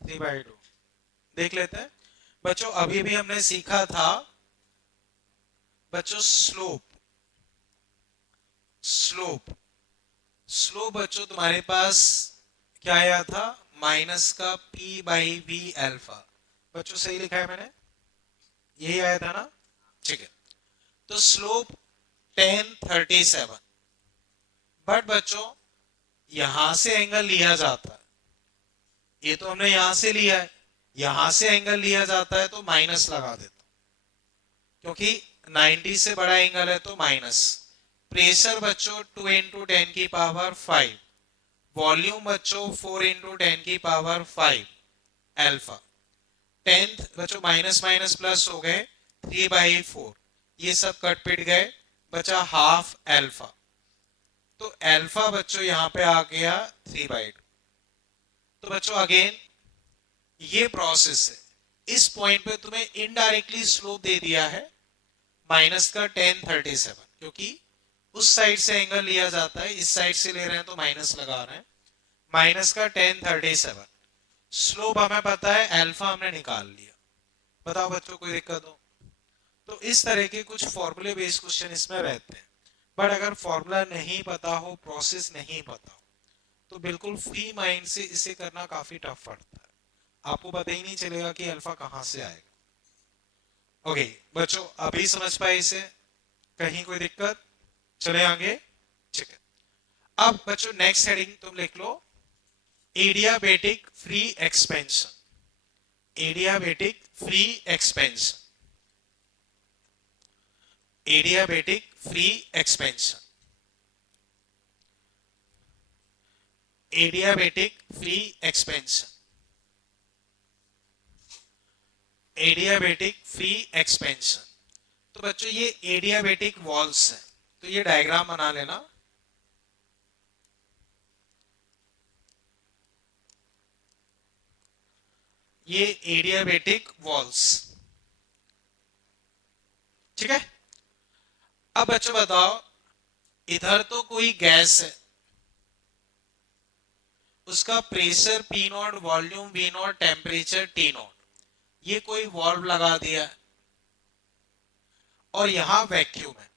3/2 देख लेते हैं। बच्चों अभी भी हमने सीखा था बच्चों स्लोप। स्लोप स्लोप बच्चों तुम्हारे पास क्या आया था, माइनस का p बाई वी अल्फा। बच्चों सही लिखा है मैंने, यही आया था ना? ठीक है। तो स्लोप 1037, बट बच्चों यहां से एंगल लिया जाता है, ये तो हमने यहां से लिया है, यहां से एंगल लिया जाता है तो माइनस लगा देता, क्योंकि 90 से बड़ा एंगल है तो माइनस। प्रेशर बच्चों 2 इंटू 10 की पावर 5, वॉल्यूम बच्चों 4 इंटू 10 की पावर 5 अल्फा। 10 बच्चों माइनस माइनस प्लस हो गए, 3/4, ये सब कट पिट गए, बचा हाफ अल्फा। तो अल्फा बच्चों यहां पे आ गया 3/2। तो बच्चों अगेन ये प्रोसेस है, इस पॉइंट पे तुम्हें इनडायरेक्टली स्लोप दे दिया है माइनस का 1037, क्योंकि उस साइड से एंगल लिया जाता है, इस साइड से ले रहे हैं तो माइनस लगा रहे हैं। माइनस का 1037, स्लोप हमें पता है, अल्फा हमने निकाल लिया। बताओ बच्चों कोई दिक्कत हो? तो इस तरह के कुछ फॉर्मूले बेस्ड क्वेश्चन इसमें रहते हैं। बट अगर फॉर्मूला नहीं पता हो, प्रोसेस नहीं पता हो, तो बिल्कुल फ्री माइंड से इसे करना काफी टफ पड़ता है, आपको पता ही नहीं चलेगा कि अल्फा कहां से आएगा। ओके बच्चों अभी समझ पाए इसे? कहीं कोई दिक्कत? चले आगे। ठीक है। अब बच्चों नेक्स्ट हेडिंग तुम लिख लो, adiabatic free expansion. Adiabatic free expansion. Adiabatic free expansion. Adiabatic free expansion. Adiabatic free expansion. तो बच्चों ये एडियाबेटिक वॉल्स है, तो ये डायग्राम बना लेना। ये एडियाबेटिक वॉल्स, ठीक है। अब बच्चों बताओ, इधर तो कोई गैस है, उसका pressure P not, volume we not, temperature T not, ये कोई वॉल्व लगा दिया है, और यहां वैक्यूम है।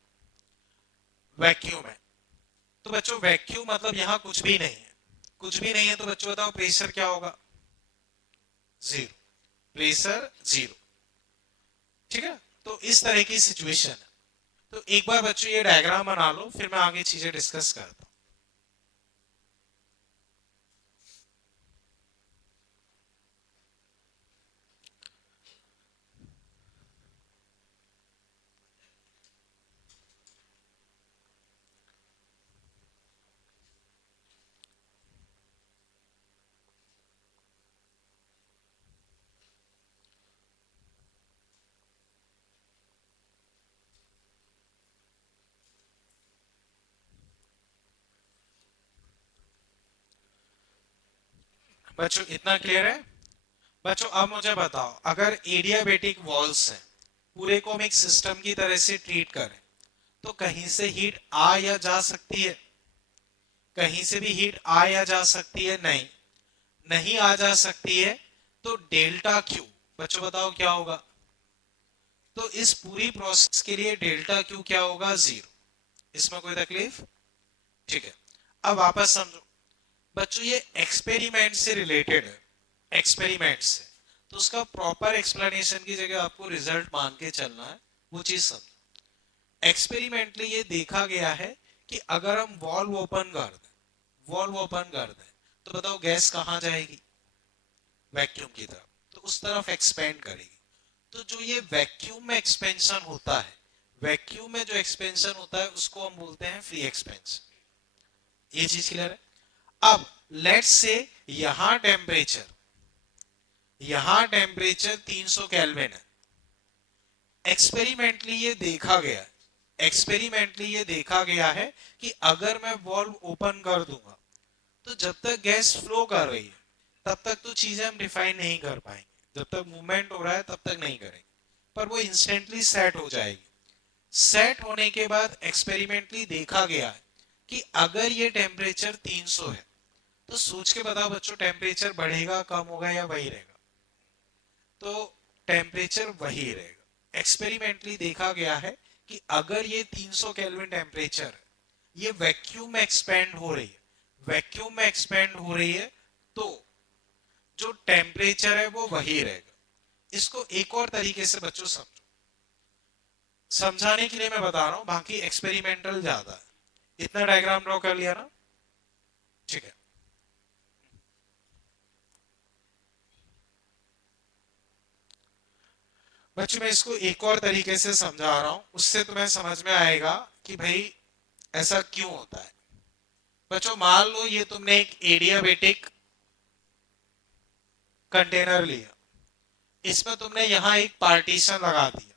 वैक्यूम है तो बच्चों वैक्यूम मतलब यहां कुछ भी नहीं है। कुछ भी नहीं है तो बच्चों बताओ प्रेशर क्या होगा? जीरो। प्रेशर जीरो, ठीक है। तो इस तरह की सिचुएशन है। तो एक बार बच्चों ये डायग्राम बना लो, फिर मैं आगे चीजें डिस्कस करता हूं। बच्चों इतना क्लियर है? बच्चों अब मुझे बताओ, अगर एडियाबेटिक वॉल्स है, पूरे को हम एक सिस्टम की तरह से ट्रीट करें, तो कहीं से हीट आ या जा सकती है? कहीं से भी हीट आ या जा सकती है? नहीं, नहीं आ जा सकती है। तो डेल्टा क्यू बच्चों बताओ क्या होगा? तो इस पूरी प्रोसेस के लिए डेल्टा क्यू क्या होगा? जीरो। इसमें कोई तकलीफ? ठीक है। अब वापस समझो बच्चों, ये एक्सपेरिमेंट से रिलेटेड है, एक्सपेरिमेंट से, तो उसका प्रॉपर एक्सप्लेनेशन की जगह आपको रिजल्ट मान के चलना है, वो चीज समझो। एक्सपेरिमेंटली ये देखा गया है कि अगर हम वॉल्व ओपन कर दें, वॉल्व ओपन कर दें, तो बताओ गैस कहां जाएगी? वैक्यूम की तरफ, तो उस तरफ एक्सपेंड करेगी। तो जो ये वैक्यूम में एक्सपेंशन होता है, वैक्यूम में जो एक्सपेंशन होता है उसको हम बोलते हैं फ्री एक्सपेंशन। ये चीज क्लियर है? अब लेट्स से यहां टेम्परेचर 300 केल्विन है। एक्सपेरिमेंटली ये देखा गया है, एक्सपेरिमेंटली ये देखा गया है कि अगर मैं वॉल्व ओपन कर दूंगा, तो जब तक गैस फ्लो कर रही है तब तक तो चीजें हम डिफाइन नहीं कर पाएंगे, जब तक मूवमेंट हो रहा है तब तक नहीं करेंगे, पर वो इंस्टेंटली सेट हो जाएगी। सेट होने के बाद एक्सपेरिमेंटली देखा गया है कि अगर ये टेम्परेचर 300 है, तो सोच के बताओ बच्चों, टेम्परेचर बढ़ेगा, कम होगा या वही रहेगा? तो टेम्परेचर वही रहेगा। एक्सपेरिमेंटली देखा गया है कि अगर ये 300 केल्विन टेम्परेचर, ये वैक्यूम में एक्सपेंड हो रही है, वैक्यूम में एक्सपेंड हो रही है, तो जो टेम्परेचर है वो वही रहेगा। इसको एक और तरीके से बच्चों समझो, समझाने के लिए मैं बता रहा हूं, बाकी एक्सपेरिमेंटल ज्यादा है। इतना डायग्राम ड्रॉ कर लिया ना? ठीक है। बच्चों मैं इसको एक और तरीके से समझा रहा हूं, उससे तुम्हें समझ में आएगा कि भाई ऐसा क्यों होता है। बच्चों मान लो ये तुमने एक एडियाबेटिक कंटेनर लिया, इसमें तुमने यहां एक पार्टीशन लगा दिया,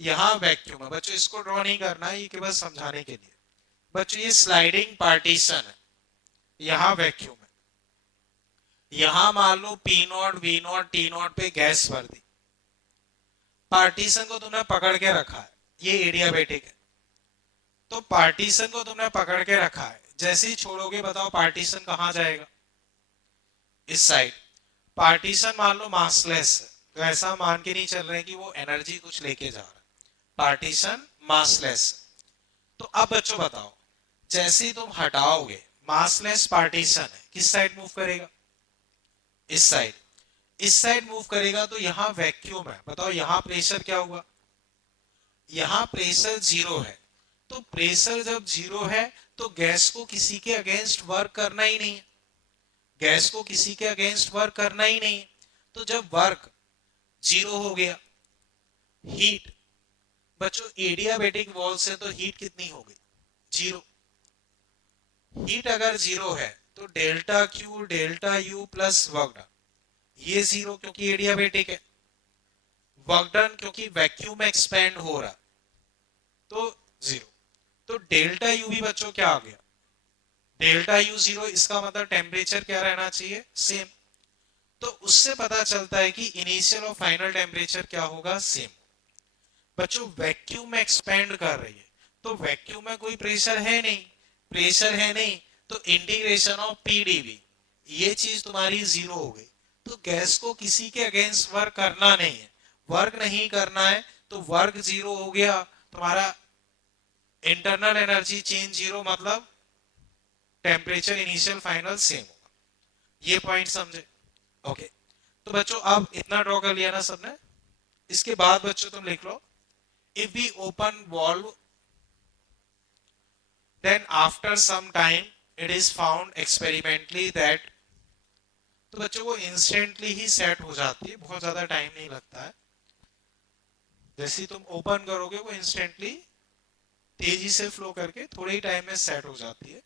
यहां वैक्यूम है। बच्चों इसको ड्रॉ नहीं करना है, ये केवल समझाने के लिए। बच्चों ये स्लाइडिंग पार्टीशन है, यहां वैक्यूम है, यहां मान लो P not V not T not पे गैस भर दी, पार्टीशन को तुमने पकड़ के रखा है, ये एडियाबेटिक है। तो पार्टीशन को तुमने पकड़ के रखा है, जैसे ही छोड़ोगे बताओ पार्टीशन कहां जाएगा? इस साइड। पार्टीशन मान लो मासलेस है, तो ऐसा मान के नहीं चल रहे कि वो एनर्जी कुछ लेके जा रहा है। Partition massless. तो अब बच्चों बताओ, जैसे ही तुम हटाओगे, मासलेस पार्टीशन है, किस साइड मूव करेगा? इस साइड। इस साइड मूव करेगा तो यहां वैक्यूम है, बताओ यहां प्रेशर क्या हुआ? यहां प्रेशर जीरो है। तो प्रेशर जब जीरो है तो गैस को किसी के अगेंस्ट वर्क करना ही नहीं है, गैस को किसी के अगेंस्ट वर्क करना ही नहीं है। तो जब वर्क जीरो हो गया, हीट, बच्चों एडियाबेटिक वॉल से तो हीट कितनी हो गई? जीरो। हीट अगर जीरो है तो delta Q delta U plus work done, ये जीरो क्योंकि एडियाबेटिक है, वर्क डन क्योंकि वैक्यूम में एक्सपेंड हो रहा, तो जीरो। तो डेल्टा यू भी बच्चों क्या आ गया? डेल्टा यू जीरो, इसका मतलब टेम्परेचर क्या रहना चाहिए? सेम। तो उससे पता चलता है कि इनिशियल और फाइनल टेम्परेचर क्या होगा? सेम। बच्चों वैक्यूम में एक्सपेंड कर रही है, तो वैक्यूम में कोई प्रेशर है नहीं, प्रेशर है नहीं, तो इंटीग्रेशन ऑफ पीडीवी, ये चीज तुम्हारी जीरो हो गई। तो गैस को किसी के अगेंस्ट वर्क करना नहीं है, वर्क नहीं करना है, तो वर्क जीरो हो गया, तुम्हारा इंटरनल एनर्जी चेंज जीरो, मतलब टेम्परेचर इनिशियल फाइनल सेम होगा। ये पॉइंट समझे? ओके। तो बच्चों अब इतना ड्रॉ कर लिया ना सबने? इसके बाद बच्चों तुम लिख लो, if we open valve then after some time it is found experimentally that, तो बच्चों वो इंस्टेंटली ही सेट हो जाती है, बहुत ज्यादा टाइम नहीं लगता है। जैसे ही तुम ओपन करोगे वो इंस्टेंटली तेजी से फ्लो करके थोड़े ही टाइम में सेट हो जाती है।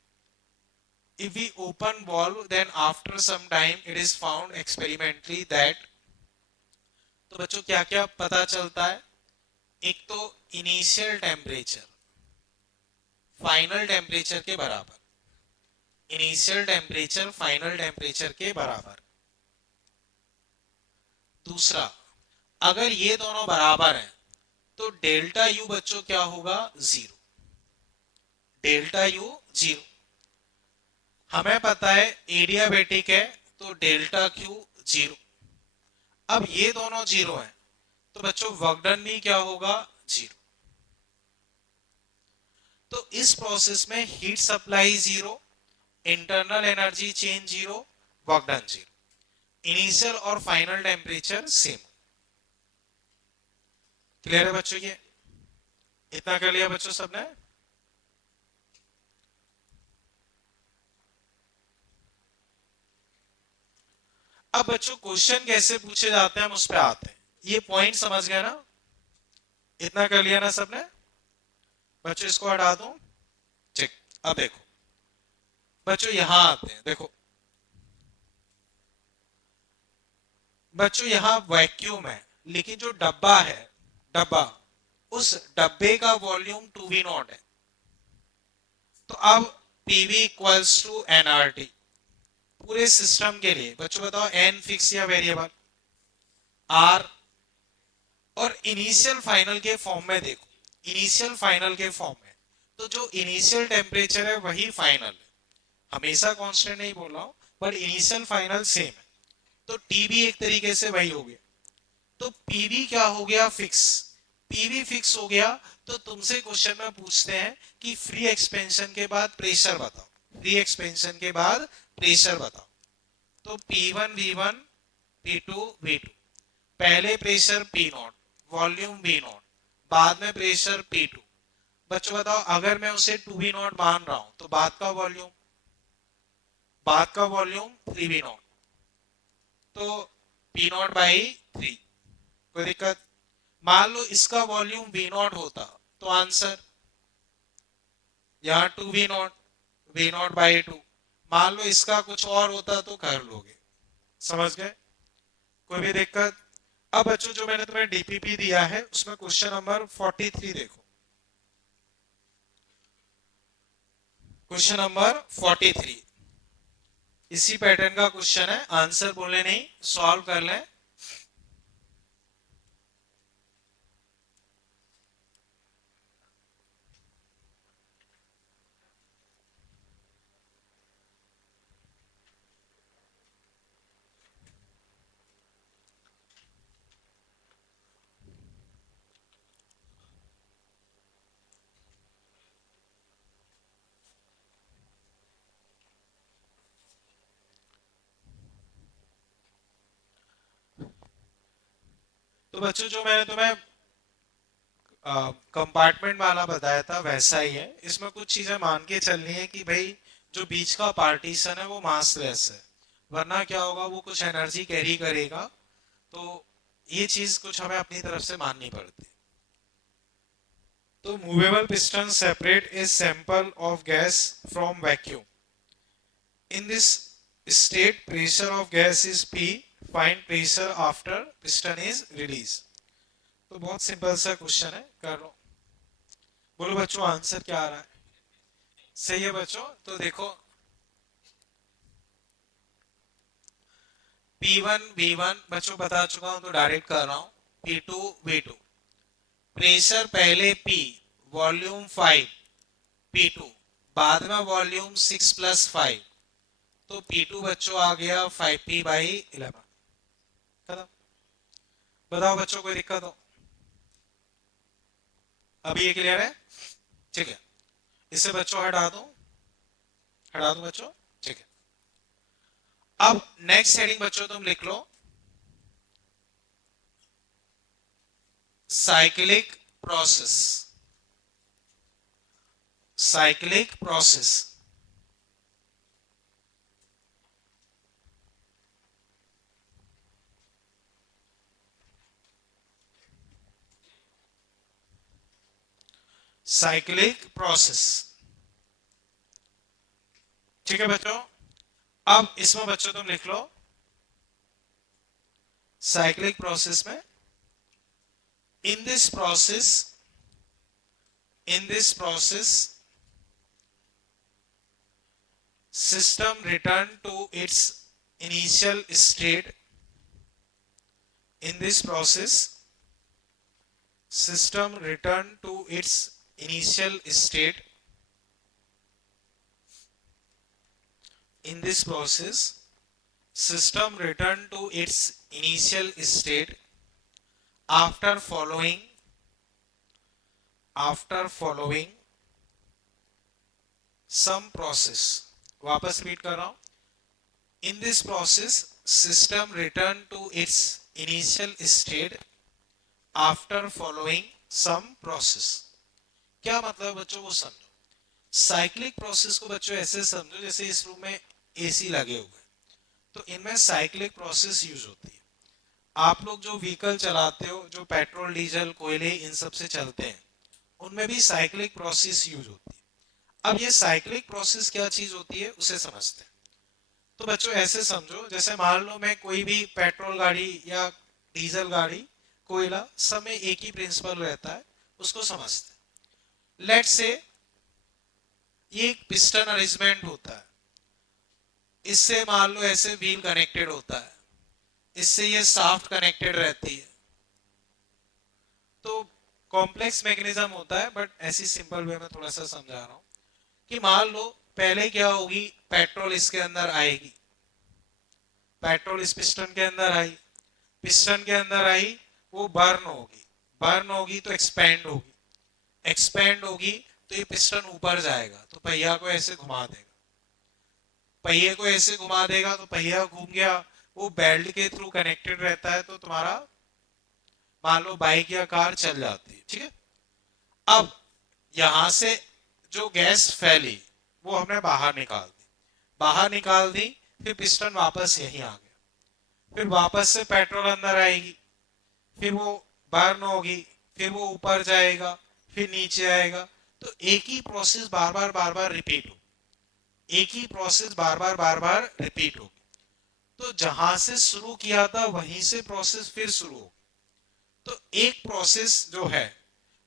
if we open valve then after some time it is found experimentally that, तो बच्चों क्या क्या पता चलता है? एक तो इनिशियल टेम्परेचर फाइनल टेम्परेचर के बराबर, इनिशियल टेम्परेचर फाइनल टेम्परेचर के बराबर। दूसरा, अगर ये दोनों बराबर हैं तो डेल्टा यू बच्चों क्या होगा? जीरो। Delta U zero. हमें पता है एडियाबेटिक है, तो डेल्टा क्यू जीरो। अब ये दोनों जीरो हैं तो बच्चों वर्क डन भी क्या होगा? जीरो। तो इस प्रोसेस में heat supply zero, internal energy change zero, work done zero, initial और फाइनल टेम्परेचर सेम। क्लियर है बच्चों? ये इतना कर लिया बच्चों सबने? अब बच्चों क्वेश्चन कैसे पूछे जाते हैं हम उस पर आते हैं। ये पॉइंट समझ गए ना? इतना कर लिया ना सबने? बच्चों इसको हटा दूं? ठीक। अब देखो बच्चों यहां आते हैं, देखो बच्चों यहां वैक्यूम है, लेकिन जो डब्बा है, डब्बा, उस डब्बे का वॉल्यूम 2v0 है। तो अब पीवी इक्वल्स टू एनआरटी पूरे सिस्टम के लिए। बच्चों बताओ एन फिक्स या वेरिएबल? आर। और इनिशियल फाइनल के फॉर्म में देखो, इनिशियल फाइनल के फॉर्म में, तो जो इनिशियल टेम्परेचर है वही फाइनल है, हमेशा कांस्टेंट नहीं बोल रहा हूं, पर इनिशियल फाइनल सेम है, तो टी भी एक तरीके से वही हो गया। तो पीवी क्या हो गया, फिक्स। पीवी फिक्स हो गया तो तुमसे क्वेश्चन में पूछते हैं कि फ्री एक्सपेंशन के बाद प्रेशर बताओ, फ्री एक्सपेंशन के बाद प्रेशर बताओ। तो P1 V1 P2 V2, पहले pressure P not, volume V not, बाद में प्रेशर P2। बच्चों बताओ, अगर मैं उसे 2V नॉट मान रहा हूं तो बाद का वॉल्यूम 3V नॉट, तो P नॉट बाई 3। कोई दिक्कत? मान लो इसका वॉल्यूम V नॉट होता तो आंसर यहाँ 2V not, V not by 2। मान लो इसका कुछ और होता तो कर लोगे। समझ गए? कोई भी दिक्कत? अब बच्चों जो मैंने तुम्हें डीपीपी दिया है उसमें क्वेश्चन नंबर 43 देखो। क्वेश्चन नंबर 43 इसी पैटर्न का क्वेश्चन है, आंसर बोले नहीं, सॉल्व कर लें। तो बच्चों जो मैंने तुम्हें कंपार्टमेंट वाला बताया था वैसा ही है। इसमें कुछ चीजें मान के चलनी है कि भाई जो बीच का पार्टीशन है वो मासलेस है, वरना क्या होगा, वो कुछ एनर्जी कैरी करेगा। तो ये चीज कुछ हमें अपनी तरफ से माननी पड़ती है। तो movable piston separate a sample of gas from vacuum. In this state pressure of gas is P, find pressure after piston is release. तो बहुत सिंपल सा क्वेश्चन है, कर लो। बोलो बच्चों आंसर क्या आ रहा है? सही है बच्चों, तो देखो P1 V1 बच्चों बता चुका हूं तो डायरेक्ट कर रहा हूं, P2 V2, प्रेशर पहले P, वॉल्यूम 5 P2, बाद में वॉल्यूम 6 प्लस 5, तो P2 बच्चों आ गया 5P बाई 11। खत्म। बताओ बच्चों कोई दिक्कत हो? अभी ये क्लियर है? ठीक है, इसे बच्चों हटा दो, हटा दो बच्चों। ठीक है, अब नेक्स्ट हेडिंग बच्चों तुम लिख लो, cyclic process. Cyclic process, cyclic process. ठीक है बच्चों, अब इसमें बच्चों तुम लिख लो, साइक्लिक प्रोसेस में, in this process, in this process system return to its initial state। in this process system return to its initial state। in this process system return to its initial state after following, after following some process। वापस रिपीट कर रहा हूं, in this process system return to its initial state after following some process। क्या मतलब बच्चों वो समझो। साइक्लिक प्रोसेस को बच्चों ऐसे समझो जैसे इस रूम में एसी लगे हुए, तो इनमें साइक्लिक प्रोसेस यूज होती है। आप लोग जो व्हीकल चलाते हो, जो पेट्रोल डीजल कोयले इन सब से चलते हैं, उनमें भी साइक्लिक प्रोसेस यूज होती है। अब ये साइक्लिक प्रोसेस क्या चीज होती है उसे समझते हैं। तो बच्चों ऐसे समझो जैसे मान लो मैं कोई भी पेट्रोल गाड़ी या डीजल गाड़ी, कोयला, सब में एक ही प्रिंसिपल रहता है, उसको समझते हैं। लेट्स से ये एक पिस्टन अरेंजमेंट होता है, इससे मान लो ऐसे व्हील कनेक्टेड होता है, इससे ये शाफ्ट कनेक्टेड रहती है। तो कॉम्प्लेक्स मैकेनिज्म होता है, बट ऐसी सिंपल वे में थोड़ा सा समझा रहा हूं कि मान लो पहले क्या होगी, पेट्रोल इसके अंदर आएगी, पेट्रोल इस पिस्टन के अंदर आई, पिस्टन के अंदर आई, वो बर्न होगी, बर्न होगी तो एक्सपेंड होगी, एक्सपेंड होगी तो ये पिस्टन ऊपर जाएगा, तो पहिया को ऐसे घुमा देगा, पहिए को ऐसे घुमा देगा तो पहिया घूम गया, वो बेल्ट के थ्रू कनेक्टेड रहता है, तो तुम्हारा मान लो बाइक या कार चल जाती है, ठीक है। अब यहां से जो गैस फैली वो हमने बाहर निकाल दी, बाहर निकाल दी, फिर पिस्टन वापस यहीं आ गया, फिर वापस से पेट्रोल अंदर आएगी, फिर वो बर्न होगी, फिर वो ऊपर जाएगा, फिर नीचे आएगा, तो एक ही प्रोसेस बार बार रिपीट हो, एक ही प्रोसेस बार बार रिपीट होगी। तो जहां से शुरू किया था वहीं से प्रोसेस फिर शुरू होगी। तो एक प्रोसेस जो है,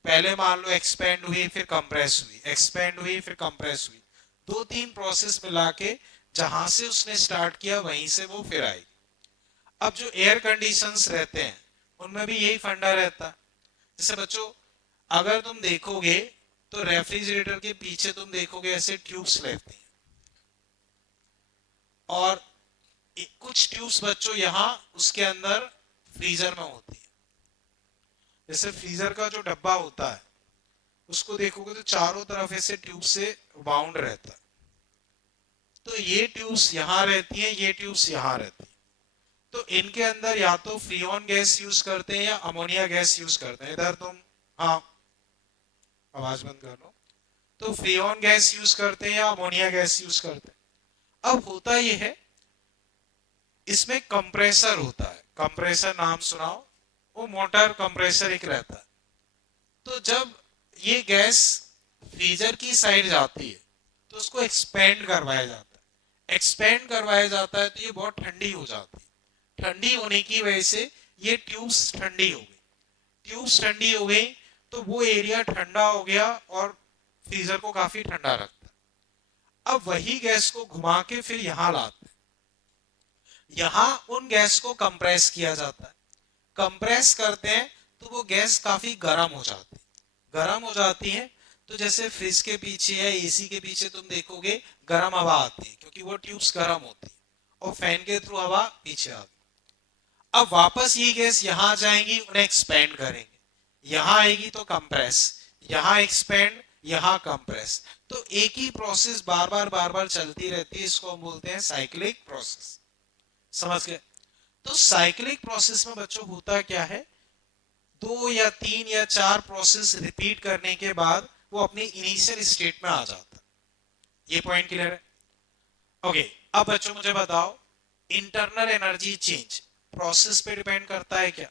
पहले मान लो एक्सपेंड हुई फिर कंप्रेस हुई, एक्सपेंड हुई फिर कंप्रेस हुई, दो तीन प्रोसेस मिला के जहां से उसने स्टार्ट किया वहीं से वो फिर आएगी। अब जो एयर कंडीशंस रहते हैं उनमें भी यही फंडा रहता है। जैसे बच्चों, अगर तुम देखोगे तो रेफ्रिजरेटर के पीछे तुम देखोगे ऐसे ट्यूब्स रहती हैं, और कुछ ट्यूब्स बच्चों यहाँ उसके अंदर फ्रीजर में होती है। जैसे फ्रीजर का जो डब्बा होता है उसको देखोगे तो चारों तरफ ऐसे ट्यूब से बाउंड रहता है, तो ये ट्यूब्स यहाँ रहती हैं, ये ट्यूब्स यहाँ रहती हैं, तो इनके अंदर या तो फ्रीऑन गैस यूज करते हैं या अमोनिया गैस यूज करते हैं। इधर तुम, हाँ आवाज बंद कर लो, तो फ्रीऑन गैस यूज करते हैं या अमोनिया गैस यूज करते हैं। अब होता यह है, इसमें कंप्रेसर होता है, कंप्रेसर नाम सुनाओ, वो मोटर कंप्रेसर एक रहता है। तो जब ये गैस फ्रीजर की साइड जाती है तो उसको एक्सपेंड करवाया जाता है, एक्सपेंड करवाया जाता है तो ये बहुत ठंडी हो जाती है, ठंडी होने की वजह से ये ट्यूब्स ठंडी हो गई, ट्यूब्स ठंडी हो गई तो वो एरिया ठंडा हो गया और फ्रीजर को काफी ठंडा रखता है। अब वही गैस को घुमा के फिर यहां लाते हैं, यहां उन गैस को कंप्रेस किया जाता है, कंप्रेस करते हैं तो वो गैस काफी गर्म हो जाती है, गर्म हो जाती है, तो जैसे फ्रिज के पीछे या एसी के पीछे तुम देखोगे गर्म हवा आती है क्योंकि वो ट्यूब्स गर्म होती है, और फैन के थ्रू हवा पीछे आती है। अब वापस ये गैस यहाँ जाएंगी, उन्हें एक्सपेंड करेंगे, यहाँ आएगी तो कंप्रेस, यहाँ एक्सपेंड, यहाँ कंप्रेस, तो एक ही प्रोसेस बार बार चलती रहती है, इसको हम बोलते हैं साइक्लिक प्रोसेस। समझ गए? तो साइक्लिक प्रोसेस में बच्चों होता क्या है, दो या तीन या चार प्रोसेस रिपीट करने के बाद वो अपनी इनिशियल स्टेट में आ जाता है। ये पॉइंट क्लियर है? ओके, अब बच्चों मुझे बताओ, इंटरनल एनर्जी चेंज प्रोसेस पे डिपेंड करता है क्या?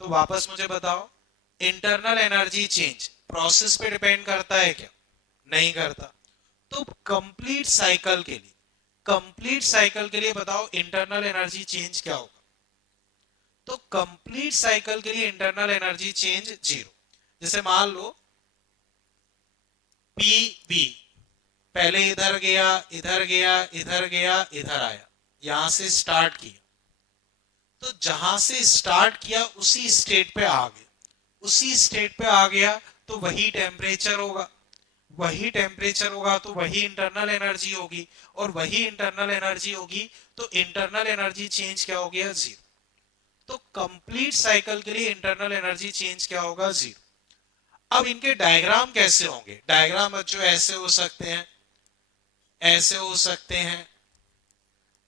तो वापस मुझे बताओ, इंटरनल एनर्जी चेंज प्रोसेस पे डिपेंड करता है क्या? नहीं करता। तो कंप्लीट साइकिल के लिए, कंप्लीट साइकिल के लिए बताओ इंटरनल एनर्जी चेंज क्या होगा? तो कंप्लीट साइकिल के लिए इंटरनल एनर्जी चेंज जीरो। जैसे मान लो पी बी, पहले इधर गया, इधर गया, इधर गया, इधर आया, यहां से स्टार्ट किया, तो जहां से स्टार्ट किया उसी स्टेट पे आ गया, उसी स्टेट पे आ गया तो वही टेम्परेचर होगा, वही टेम्परेचर होगा तो वही इंटरनल एनर्जी होगी, और वही इंटरनल एनर्जी होगी तो इंटरनल एनर्जी चेंज क्या हो गया? जीरो। तो कंप्लीट साइकिल के लिए इंटरनल एनर्जी चेंज क्या होगा? जीरो। अब इनके डायग्राम कैसे होंगे? डायग्राम बच्चों ऐसे हो सकते हैं, ऐसे हो सकते हैं,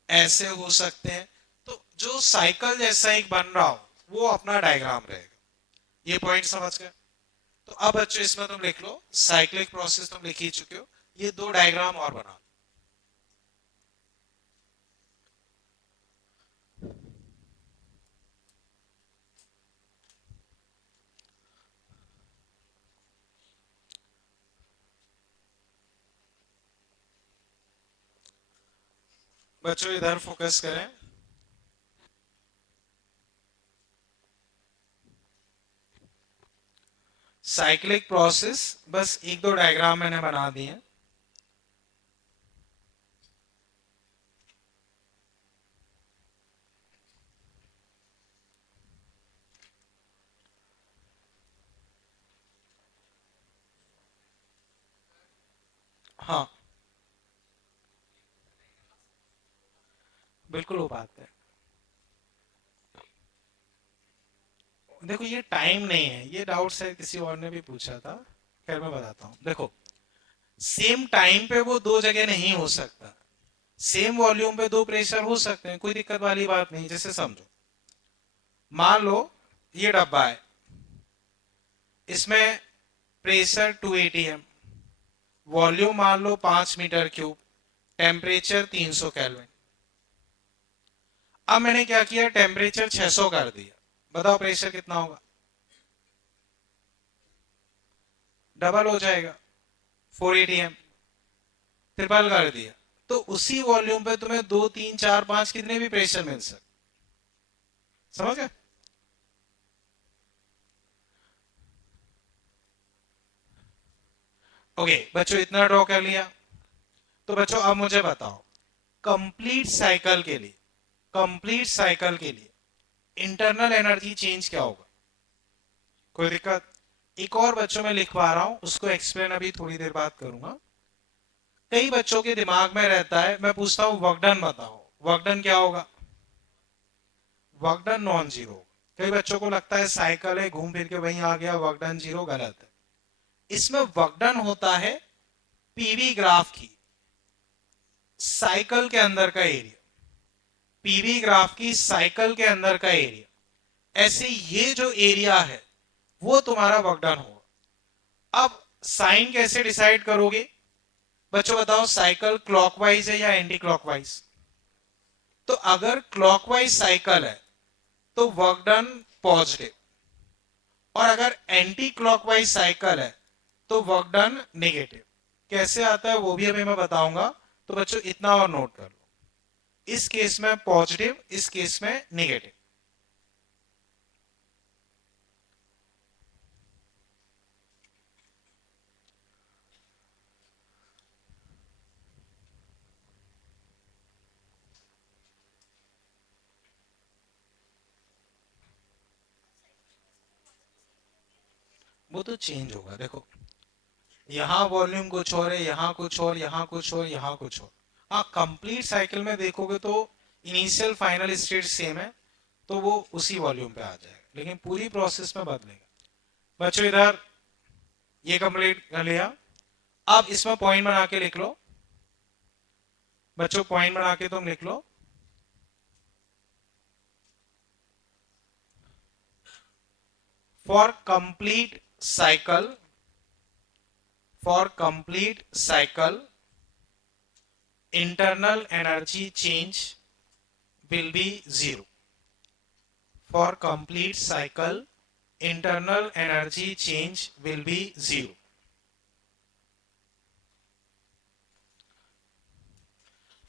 ऐसे हो सकते हैं, तो जो साइकिल जैसा एक बन रहा हो वो अपना डायग्राम रहेगा। ये पॉइंट समझ गए? तो अब बच्चों इसमें तुम लिख लो, साइक्लिक प्रोसेस तुम लिख ही चुके हो, ये दो डायग्राम और बना। बच्चों इधर फोकस करें। साइक्लिक प्रोसेस, बस एक दो डायग्राम मैंने बना दिए हैं। हाँ बिल्कुल हो पाता है। देखो ये टाइम नहीं है, ये डाउट शायद किसी और ने भी पूछा था। खैर मैं बताता हूँ। देखो सेम टाइम पे वो दो जगह नहीं हो सकता। सेम वॉल्यूम पे दो प्रेशर हो सकते हैं, कोई दिक्कत वाली बात नहीं। जैसे समझो, मान लो ये डब्बा है, इसमें प्रेशर 280 है, वॉल्यूम मान लो 5 मीटर क्यूब, टेम्परेचर 300 केल्विन। अब मैंने क्या किया, टेम्परेचर 600 कर दिया। बताओ प्रेशर कितना होगा? डबल हो जाएगा, 480 एम। ट्रिपल कर दिया। तो उसी वॉल्यूम पे तुम्हें 2 3 4 5 कितने भी प्रेशर मिल सकते। समझ गए? ओके बच्चों, इतना ड्रॉ कर लिया। तो बच्चों अब मुझे बताओ, कंप्लीट साइकिल के लिए, कंप्लीट साइकिल के लिए इंटरनल एनर्जी चेंज क्या होगा? कोई दिक्कत? एक और बच्चों में लिखवा रहा हूं, उसको एक्सप्लेन अभी थोड़ी देर बाद करूंगा। कई बच्चों के दिमाग में रहता है, मैं पूछता हूं वर्क डन बताओ, वर्क डन क्या होगा? Work done non zero. कई बच्चों को लगता है साइकिल है, घूम फिर के वहीं आ गया, वर्क डन जीरो। गलत है। इसमें वर्क डन होता है पीवी ग्राफ की साइकिल के अंदर का एरिया, पीवी ग्राफ की साइकिल के अंदर का एरिया। ऐसे ये जो एरिया है वो तुम्हारा वर्क डन होगा। अब साइन कैसे डिसाइड करोगे? बच्चों बताओ, साइकिल क्लॉकवाइज है या एंटी क्लॉकवाइज? तो अगर क्लॉकवाइज साइकिल है तो वर्क डन पॉजिटिव, और अगर एंटी क्लॉकवाइज साइकिल है तो वर्क डन नेगेटिव। कैसे आता है वो भी अभी मैं बताऊंगा। तो बच्चों इतना और नोट कर लो, इस केस में पॉजिटिव, इस केस में नेगेटिव। वो तो चेंज होगा। देखो यहाँ वॉल्यूम कुछ और है, यहाँ कुछ और, यहाँ कुछ और, यहाँ कुछ और। हाँ कंप्लीट साइकिल में देखोगे तो इनिशियल फाइनल स्टेट सेम है, तो वो उसी वॉल्यूम पे आ जाएगा, लेकिन पूरी प्रोसेस में बदलेगा। बच्चों इधर ये कंप्लीट कर लिया। अब इसमें पॉइंट बना के लिख लो। बच्चों पॉइंट बना के तुम लिख लो, for complete cycle, for complete cycle internal energy change will be zero. For complete cycle, internal energy change will be zero.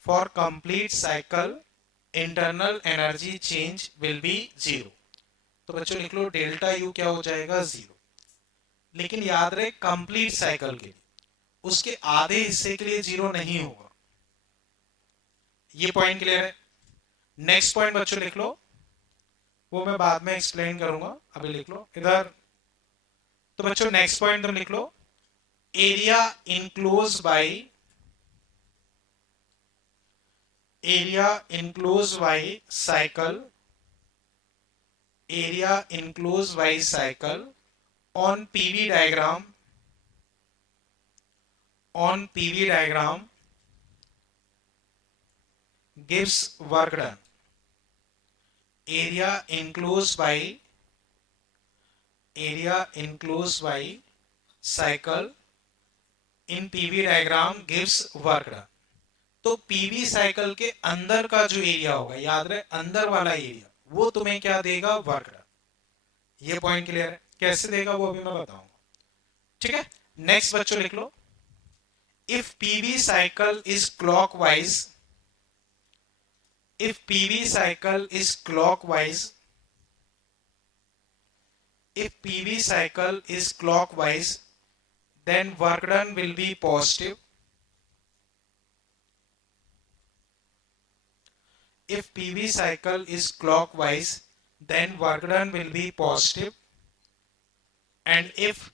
For complete cycle, internal energy change will be zero. तो बच्चों लिख लो डेल्टा यू क्या हो जाएगा? जीरो। लेकिन याद रहे कंप्लीट साइकिल के लिए, उसके आधे हिस्से के लिए जीरो नहीं होगा। ये पॉइंट क्लियर है? नेक्स्ट पॉइंट बच्चों लिख लो, वो मैं बाद में एक्सप्लेन करूंगा, अभी लिख लो इधर। तो बच्चों नेक्स्ट पॉइंट तुम लिख लो, area enclose by, area enclose by cycle, area enclose by cycle on PV diagram, on PV diagram gives work done. Area enclosed by, area enclosed by cycle in PV diagram gives work done. तो पीवी साइकिल के अंदर का जो एरिया होगा, याद रहे अंदर वाला एरिया, वो तुम्हें क्या देगा? Work done. ये पॉइंट क्लियर है? कैसे देगा वो अभी मैं बताऊंगा। ठीक है, नेक्स्ट बच्चों लिख लो, if PV cycle is clockwise, if PV cycle is clockwise, if PV cycle is clockwise, then work done will be positive. If PV cycle is clockwise, then work done will be positive. And if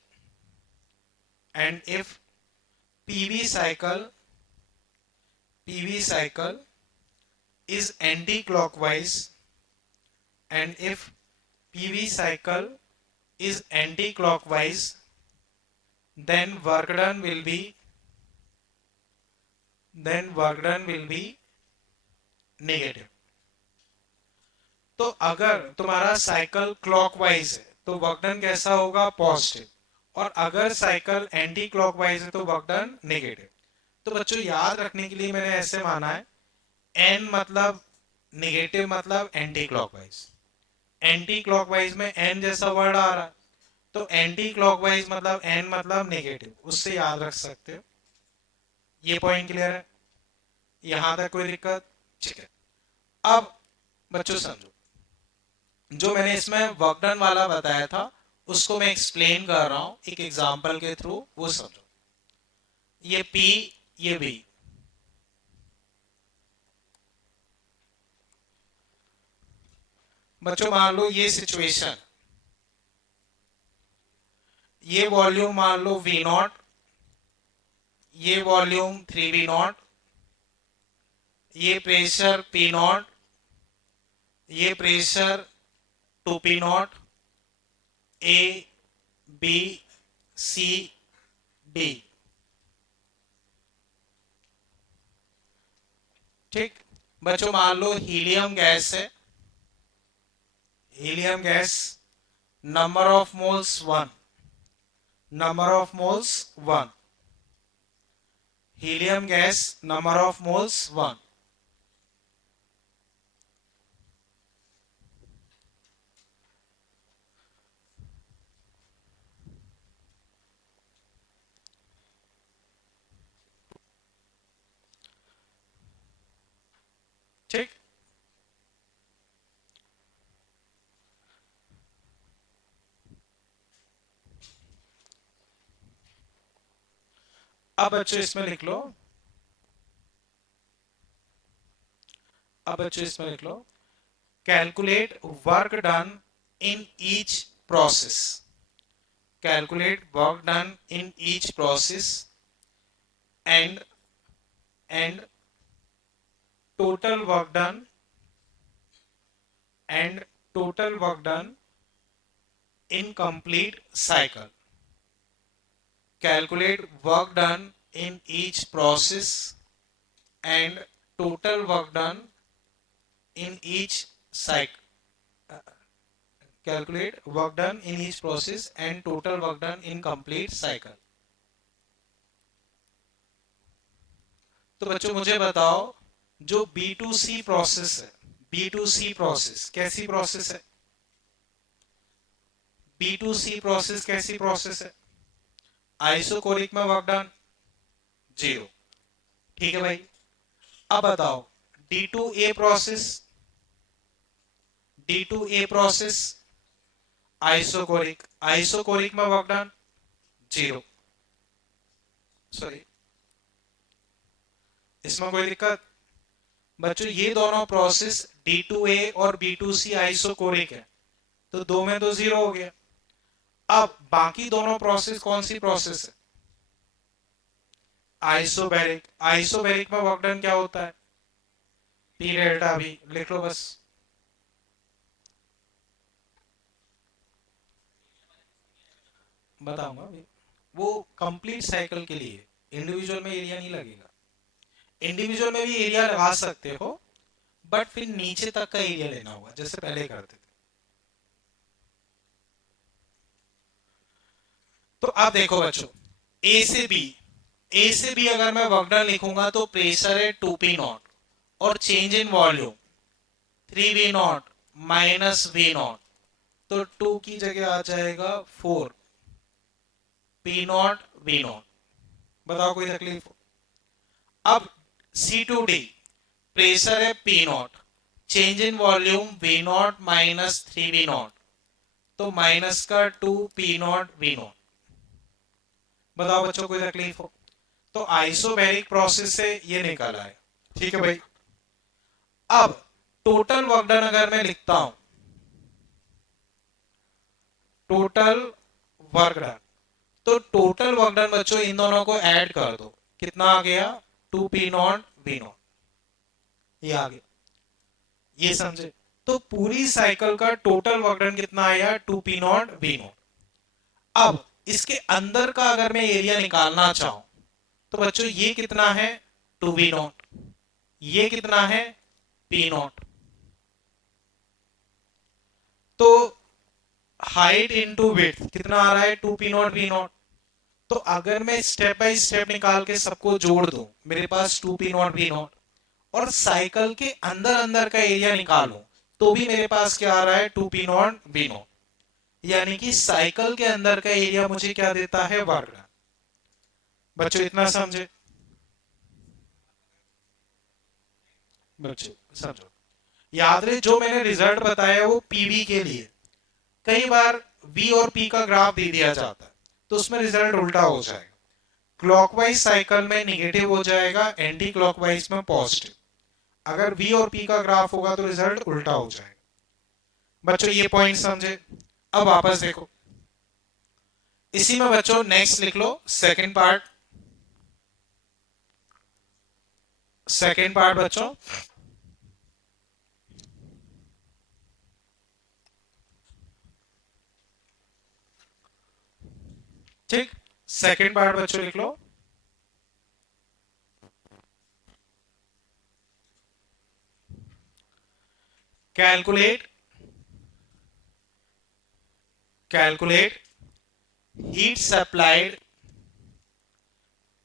PV cycle is anti-clockwise and if PV cycle is anti-clockwise, then work done will be negative. तो अगर तुम्हारा साइकिल क्लॉकवाइज है तो वर्क डन कैसा होगा? पॉजिटिव। और अगर साइकिल एंटी क्लॉकवाइज है तो वर्क डन नेगेटिव। तो बच्चों याद रखने के लिए मैंने ऐसे माना है, एन मतलब नेगेटिव मतलब एंटी क्लॉकवाइज, एंटी क्लॉकवाइज में एन जैसा वर्ड आ रहा है, तो एंटी क्लॉकवाइज मतलब एन मतलब नेगेटिव, उससे याद रख सकते हो। ये पॉइंट क्लियर है? यहां तक कोई दिक्कत? ठीक है। अब बच्चों समझो, जो मैंने इसमें वर्क डन वाला बताया था उसको मैं एक्सप्लेन कर रहा हूं एक एग्जांपल के थ्रू, वो समझो। ये P, ये V। बच्चों मान लो ये सिचुएशन, ये वॉल्यूम मान लो V0, ये वॉल्यूम 3V0, ये प्रेशर P0, ये pressure 2P0, A B C D। ठीक बच्चों, मान लो हीलियम गैस है, helium gas number of moles 1, number of moles 1, helium gas number of moles 1। ठीक, अब बच्चों इसमें लिख लो, अब बच्चों इसमें लिख लो, calculate work done in each process, calculate work done in each process and and total work done and total work done in complete cycle. Calculate work done in each process and total work done in each cycle. Calculate work done in each process and total work done in complete cycle. तो बच्चों मुझे बताओ, जो B2C प्रोसेस है, B2C प्रोसेस कैसी प्रोसेस है? B2C प्रोसेस कैसी प्रोसेस है? आइसोकोरिक में वर्क डन 0। ठीक है भाई। अब बताओ D2A process, D2A process isochoric, isochoric में वर्क डन 0। सॉरी, इसमें कोई दिक्कत? बच्चों ये दोनों प्रोसेस D2A और B2C आइसोकोरिक है, तो दो में तो 0 हो गया। अब बाकी दोनों प्रोसेस कौन सी प्रोसेस है? आइसोबैरिक, आइसोबैरिक में वर्क डन क्या होता है? P डेल्टा भी लिख लो बस। बताऊंगा वो कंप्लीट साइकिल के लिए, इंडिविजुअल में एरिया नहीं लगेगा। इंडिविजुअल में भी एरिया लगा सकते हो, बट फिर नीचे तक का एरिया लेना होगा जैसे पहले करते थे। तो अब देखो बच्चों, ए से बी, ए से बी अगर मैं वर्क डन लिखूंगा तो प्रेशर है 2P0 और change in volume 3V0 minus V0, तो 2 की जगह आ जाएगा 4P0 V0। बताओ कोई तकलीफ? अब C2D प्रेशर है P0, change in volume V0 minus 3V0, तो माइनस का 2P0 V0। बताओ बच्चों कोई तकलीफ हो? तो आइसोबैरिक प्रोसेस से ये निकला है। ठीक है भाई। अब टोटल वर्क डन अगर मैं लिखता हूं, टोटल वर्क डन, तो टोटल वर्क डन बच्चों इन दोनों को ऐड कर दो, कितना आ गया? 2P0 V0, ये आ गया। ये समझे? तो पूरी साइकिल का टोटल वर्क डन कितना आया, 2p0 v0। अब इसके अंदर का अगर मैं एरिया निकालना चाहूं तो बच्चों ये कितना है, 2v0, ये कितना है, p0। तो हाइट इंटू विड्थ कितना आ रहा है, 2p0 v0। तो अगर मैं स्टेप बाय स्टेप निकाल के सबको जोड़ दूं, मेरे पास 2p0 v0, और साइकिल के अंदर अंदर का एरिया निकालूं तो भी मेरे पास क्या आ रहा है, 2p0 v0। यानी कि साइकिल के अंदर का एरिया मुझे क्या देता है, वर्क डन। बच्चों इतना समझे? बच्चों समझो, याद रहे जो मैंने रिजल्ट बताया वो पीवी के लिए। कई बार वी और पी का ग्राफ दे दिया जाता है तो उसमें रिजल्ट उल्टा हो जाएगा। क्लॉकवाइज साइकिल में निगेटिव हो जाएगा, एंटी क्लॉकवाइज में पॉजिटिव। अगर वी और पी का ग्राफ होगा तो रिजल्ट उल्टा हो जाएगा। बच्चों ये पॉइंट समझे? अब वापस देखो, इसी में बच्चों नेक्स्ट लिख लो सेकंड पार्ट। सेकंड पार्ट बच्चों, ठीक, सेकंड पार्ट बच्चों लिख लो। Calculate calculate heat supplied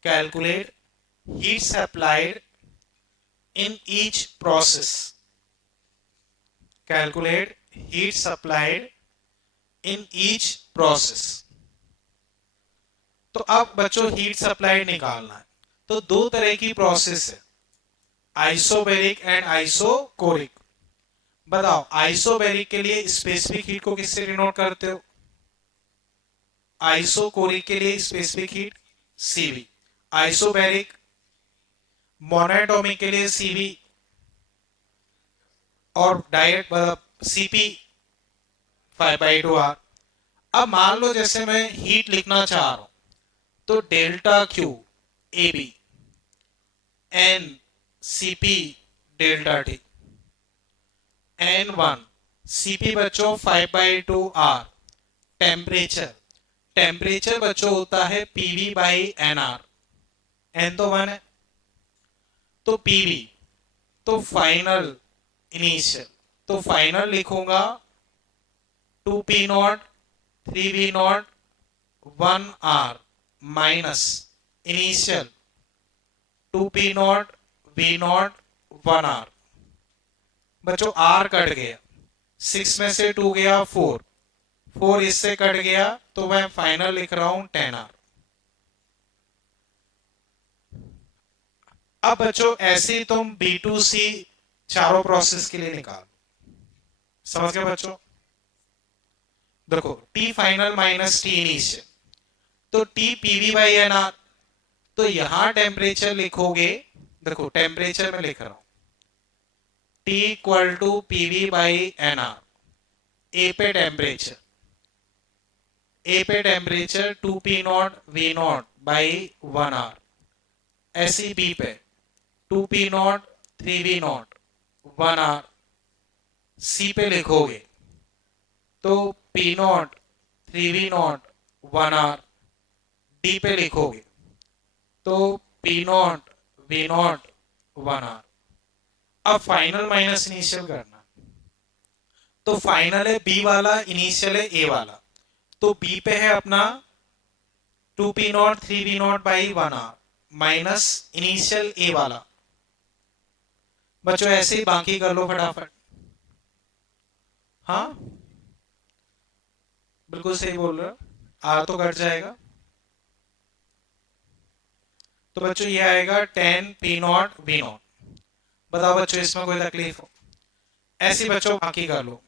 calculate heat supplied in each process, calculate heat supplied in each process। तो अब बच्चों हीट सप्लाई निकालना है, तो दो तरह की प्रोसेस है, आइसोबैरिक एंड आइसोकोरिक। बताओ आइसोबैरिक के लिए स्पेसिफिक हीट को किससे डिनोट करते हो, आइसोकोरिक के लिए specific heat CV, isobaric monoatomic के लिए सीवी, और डायरेक्ट सीपी 5/2 r। अब मान लो जैसे मैं हीट लिखना चाह रहा हूं तो delta Q A B n Cp delta T n one Cp बच्चों 5/2 r। टेम्परेचर, टेम्परेचर बच्चों होता है PV by N R, n तो 1 है तो पीवी, तो फाइनल इनिशियल, तो फाइनल लिखूंगा 2p0 3v0 1r minus initial 2p0 v0 1r। बच्चों r कट गया, 6 में से 2 गया 4, 4 इससे कट गया तो मैं फाइनल लिख रहा हूं 10r। अब बच्चों ऐसे ही तुम B2C चारों प्रोसेस के लिए निकाल, समझ गए बच्चों? देखो T final minus T initial, तो T PV by N R, तो यहां टेम्परेचर लिखोगे, देखो टेम्परेचर में लिख रहा हूं T equal to PV by N R. A पे टेम्परेचर, ए पे temperature 2p0 v0 by 1r। ऐसी बी पे 2p0 3v0 1r। सी पे लिखोगे तो p0 3v0 1r। डी पे लिखोगे तो p0 v0 1r। अब फाइनल माइनस इनिशियल करना, तो फाइनल है बी वाला, इनिशियल है ए वाला, तो बी पे है अपना 2p0 3v0 by 1r minus initial ए वाला। बच्चों ऐसे ही बाकी कर लो फटाफट। हाँ बिल्कुल सही बोल रहे हो, आर तो कट जाएगा, तो बच्चों ये आएगा 10p0 v0। बताओ बच्चों इसमें कोई तकलीफ हो? ऐसे बच्चों बाकी कर लो।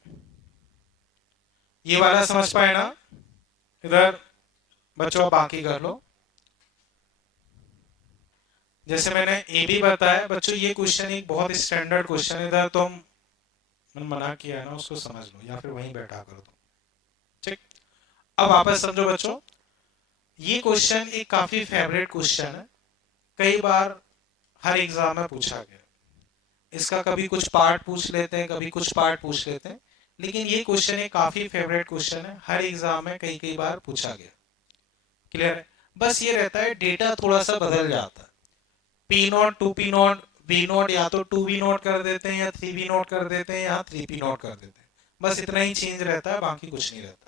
ये वाला समझ पाए ना? इधर बच्चों बाकी कर लो। जैसे मैंने ए भी बताया बच्चों, ये क्वेश्चन एक बहुत स्टैंडर्ड क्वेश्चन है, इधर तुम मैंने मना किया है ना उसको समझ लो या फिर वहीं बैठा करो तुम, ठीक। अब वापस समझो बच्चों, ये क्वेश्चन एक काफी फेवरेट क्वेश्चन है, कई बार हर एग्जाम में पूछा गया। इसका कभी कुछ पार्ट पूछ लेते हैं, कभी कुछ पार्ट पूछ लेते हैं, लेकिन ये क्वेश्चन एक काफी फेवरेट क्वेश्चन है, हर एग्जाम में कई कई बार पूछा गया। क्लियर है? बस ये रहता है डेटा थोड़ा सा बदल जाता है। P not, two P not, V not या तो टू वी नॉट कर देते हैं, या थ्री वी नॉट कर देते हैं, या थ्री पी नॉट कर देते हैं। बस इतना ही चेंज रहता है, बाकी कुछ नहीं रहता।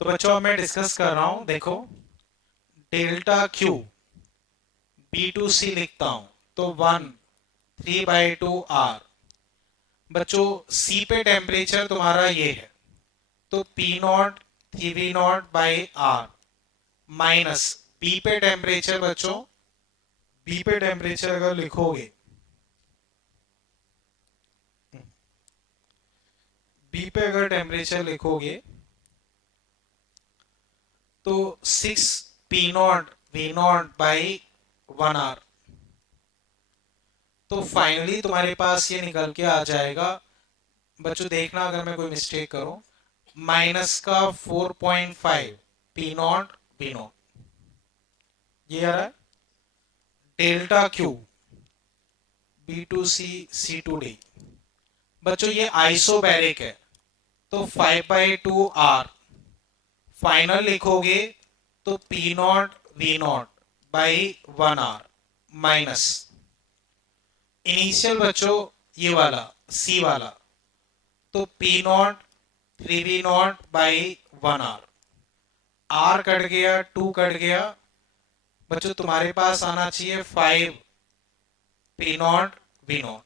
तो बच्चों अब मैं डिस्कस कर रहा हूं, देखो डेल्टा क्यू बी टू सी लिखता हूं, तो 1/3/2 R। बच्चों सी पे टेम्परेचर तुम्हारा ये है, तो P not three V not by R minus B पे टेम्परेचर। बच्चों बी पे टेम्परेचर अगर लिखोगे, बी पे अगर टेम्परेचर लिखोगे तो 6 P0 V0/1 R। तो फाइनली तुम्हारे पास ये निकल के आ जाएगा। बच्चों देखना अगर मैं कोई मिस्टेक करूं, माइनस का 4.5 P0 V0, ये आ रहा है डेल्टा क्यू B2C C2D। बच्चों ये आइसोबैरिक है, तो 5/2 R फाइनल लिखोगे तो P0 V0/1 R minus initial. बच्चों ये वाला सी वाला, तो P0 3V0/1 R। R cut गया, टू कट गया। बच्चों तुम्हारे पास आना चाहिए 5 P0 V0।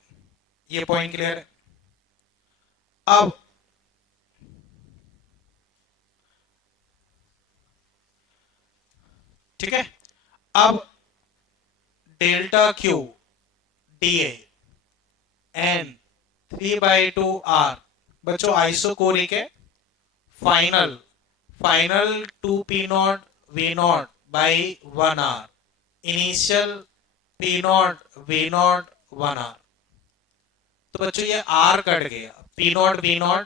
ये पॉइंट क्लियर है? अब ठीक है, अब delta Q D N 3/2 R। बच्चों आइसोकोरिक है। Final final 2P0 V0/1 R initial P0 V0/1 R। तो बच्चों ये R कट गया, P0 V0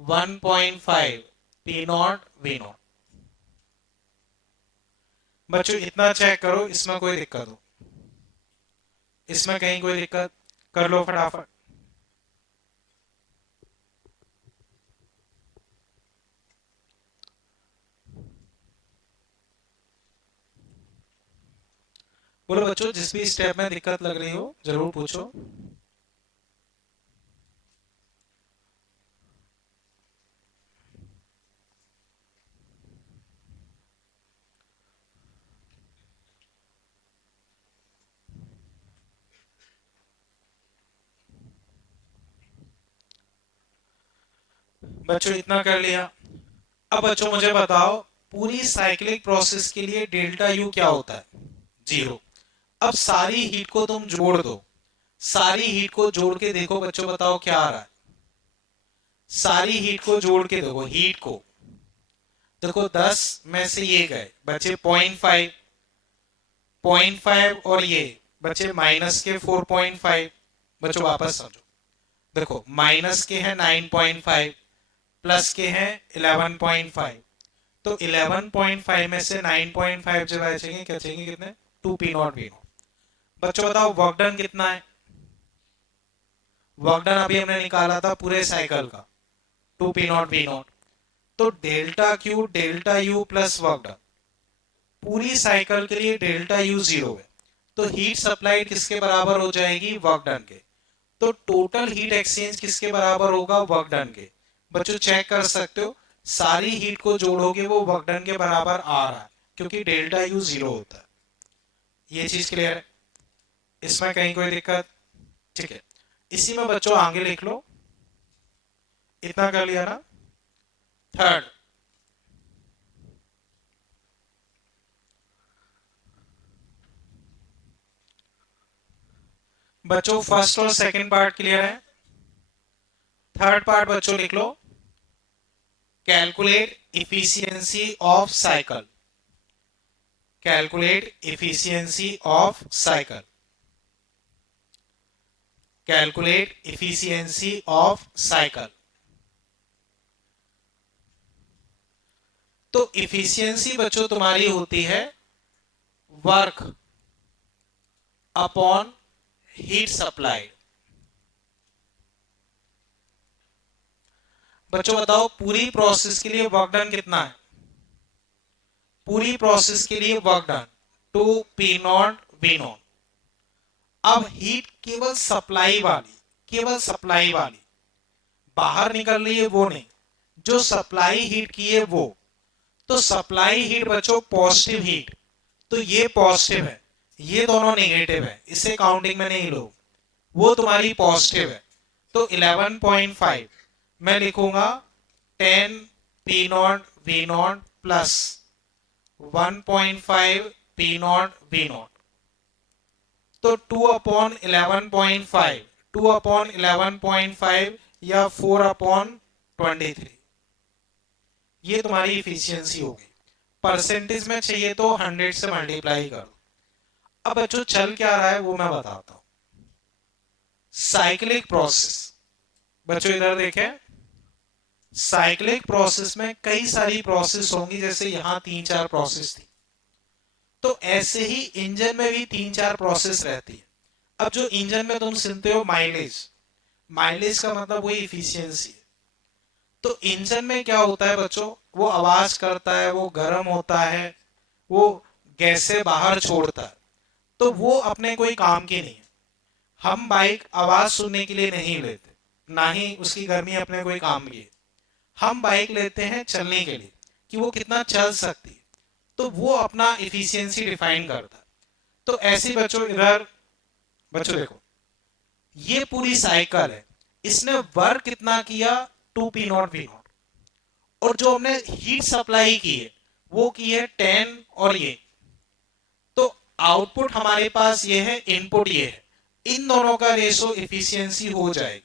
1.5 P0 V0। बच्चों इतना चेक करो, इसमें कोई दिक्कत हो, इसमें कहीं कोई दिक्कत, कर लो फटाफट। बोलो बच्चों, जिस भी स्टेप में दिक्कत लग रही हो जरूर पूछो। बच्चों इतना कर लिया। अब बच्चों मुझे बताओ, पूरी साइक्लिक प्रोसेस के लिए डेल्टा यू क्या होता है? 0। अब सारी हीट को तुम जोड़ दो, सारी हीट को जोड़ के देखो बच्चों, बताओ क्या आ रहा है। सारी हीट को जोड़ के देखो, हीट को देखो, 10 में से ये गए, बचे 0.5, 0.5 और ये बचे माइनस के 4.5। बच्चों वापस समझो, देखो माइनस के हैं 9.5, प्लस के हैं 11.5। तो 11.5 में से 9.5 जब बचेंगे, क्या बचेंगे कितने? 2P0 V0। बच्चों बताओ वर्क डन कितना है? वर्क डन अभी हमने निकाला था पूरे साइकिल का, 2P0 V0। तो delta U plus work done पूरी साइकिल के लिए डेल्टा यू 0 है, तो हीट सप्लाइड किसके बराबर हो जाएगी? वर्क डन के। तो टोटल हीट एक्सचेंज किसके बराबर होगा? वर्क डन के। बच्चों चेक कर सकते हो, सारी हीट को जोड़ोगे वो वर्क डन के बराबर आ रहा है, क्योंकि डेल्टा यू 0 होता है। ये चीज क्लियर है? इसमें कहीं कोई दिक्कत? ठीक है, इसी में बच्चों आगे लिख लो। इतना कर लिया ना? थर्ड, बच्चों फर्स्ट और सेकंड पार्ट क्लियर है? थर्ड पार्ट बच्चों लिख लो, calculate efficiency of cycle. Calculate efficiency of cycle. Calculate efficiency of cycle. तो इफिशियंसी बच्चों तुम्हारी होती है वर्क अपॉन हीट सप्लाइड। बच्चों बताओ पूरी प्रोसेस के लिए वर्क डन कितना है? पूरी प्रोसेस के लिए वर्क डन 2P0V0। अब हीट केवल सप्लाई वाली, केवल सप्लाई वाली बाहर निकल रही है वो नहीं, जो सप्लाई हीट की है वो। तो सप्लाई हीट बच्चों पॉजिटिव हीट, तो ये पॉजिटिव है, ये दोनों नेगेटिव है, इसे काउंटिंग में नहीं लो, वो तुम्हारी पॉजिटिव है। तो 11.5 मैं लिखूंगा 10P0V0 प्लस 1.5P0V0। तो 2/11.5, 2/11.5 या 4/23, ये तुम्हारी इफिशियंसी होगी। परसेंटेज में चाहिए तो 100 से मल्टीप्लाई करो। अब बच्चों चल क्या रहा है वो मैं बताता हूं। साइक्लिक प्रोसेस, बच्चों इधर देखें, साइक्लिक प्रोसेस में कई सारी प्रोसेस होंगी, जैसे यहां 3-4 प्रोसेस थी, तो ऐसे ही इंजन में भी 3-4 प्रोसेस रहती है। अब जो इंजन में तुम सुनते हो माइलेज, माइलेज का मतलब वही इफिशियंसी है। तो इंजन में क्या होता है बच्चों, वो आवाज करता है, वो गर्म होता है, वो गैसें बाहर छोड़ता है, तो वो अपने कोई काम की नहीं है। हम बाइक आवाज सुनने के लिए नहीं लेते, ना ही उसकी गर्मी अपने कोई काम की है। हम बाइक लेते हैं चलने के लिए, कि वो कितना चल सकती है, तो वो अपना इफिशियंसी डिफाइन करता है। तो ऐसे बच्चों इधर, बच्चों देखो ये पूरी साइकिल है, इसने वर्क कितना किया 2P0V0, और जो हमने हीट सप्लाई की है वो की है 10, और ये तो आउटपुट हमारे पास ये है, इनपुट ये है, इन दोनों का रेशो इफिशियंसी हो जाएगी।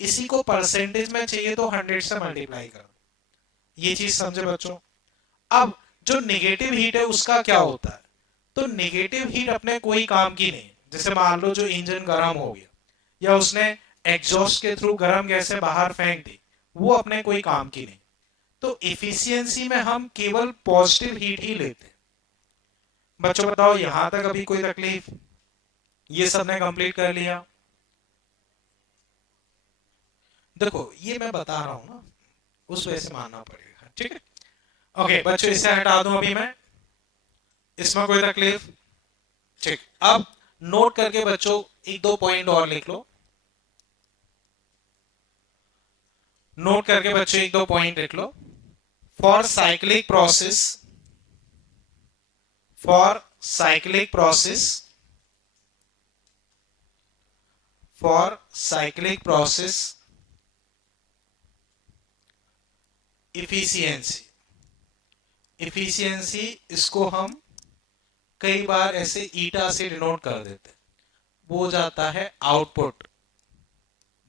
इसी को परसेंटेज में चाहिए तो 100 से मल्टीप्लाई करो। ये चीज समझे बच्चों? अब जो नेगेटिव हीट है उसका क्या होता है, तो नेगेटिव हीट अपने कोई काम की नहीं। जैसे मान लो जो इंजन गर्म हो गया, या उसने एग्जॉस्ट के थ्रू गर्म गैसें बाहर फेंक दी, वो अपने कोई काम की नहीं। तो इफिशियंसी में हम केवल पॉजिटिव हीट ही लेते हैं। बच्चों बताओ यहां तक अभी कोई तकलीफ? ये सबने कंप्लीट कर लिया? देखो ये मैं बता रहा हूं ना, उस वजह से मानना पड़ेगा, ठीक है? ओके बच्चों इसे हटा दूं अभी मैं, इसमें कोई तकलीफ? ठीक। अब नोट करके बच्चों एक दो पॉइंट और लिख लो। नोट करके बच्चों एक दो पॉइंट लिख लो। For cyclic process, for cyclic process, for cyclic process efficiency, efficiency इसको हम कई बार ऐसे ईटा से डिनोट कर देते हैं, वो हो जाता है आउटपुट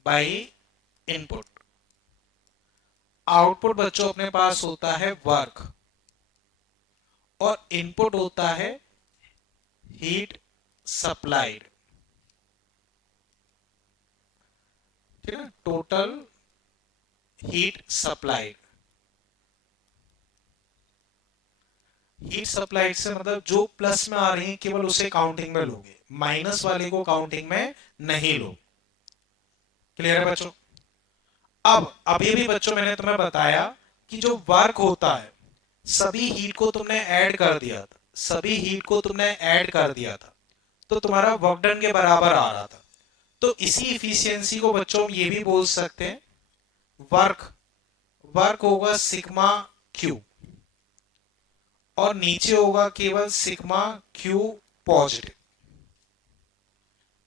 बाय इनपुट। आउटपुट बच्चों अपने पास होता है वर्क, और इनपुट होता है हीट सप्लाइड, ठीक है? Total heat supplied. Heat supplied से मतलब जो प्लस में आ रही है केवल उसे काउंटिंग में लोगे, माइनस वाले को काउंटिंग में नहीं लो। क्लियर है बच्चों? अब अभी भी बच्चों मैंने तुम्हें बताया कि जो वर्क होता है, सभी हीट को तुमने ऐड कर दिया था, सभी हीट को तुमने ऐड कर दिया था, तो तुम्हारा वर्क डन के बराबर आ रहा था। तो इसी इफिशियंसी को बच्चों हम ये भी बोल सकते हैं, वर्क, वर्क होगा सिग्मा क्यू, और नीचे होगा केवल sigma Q positive.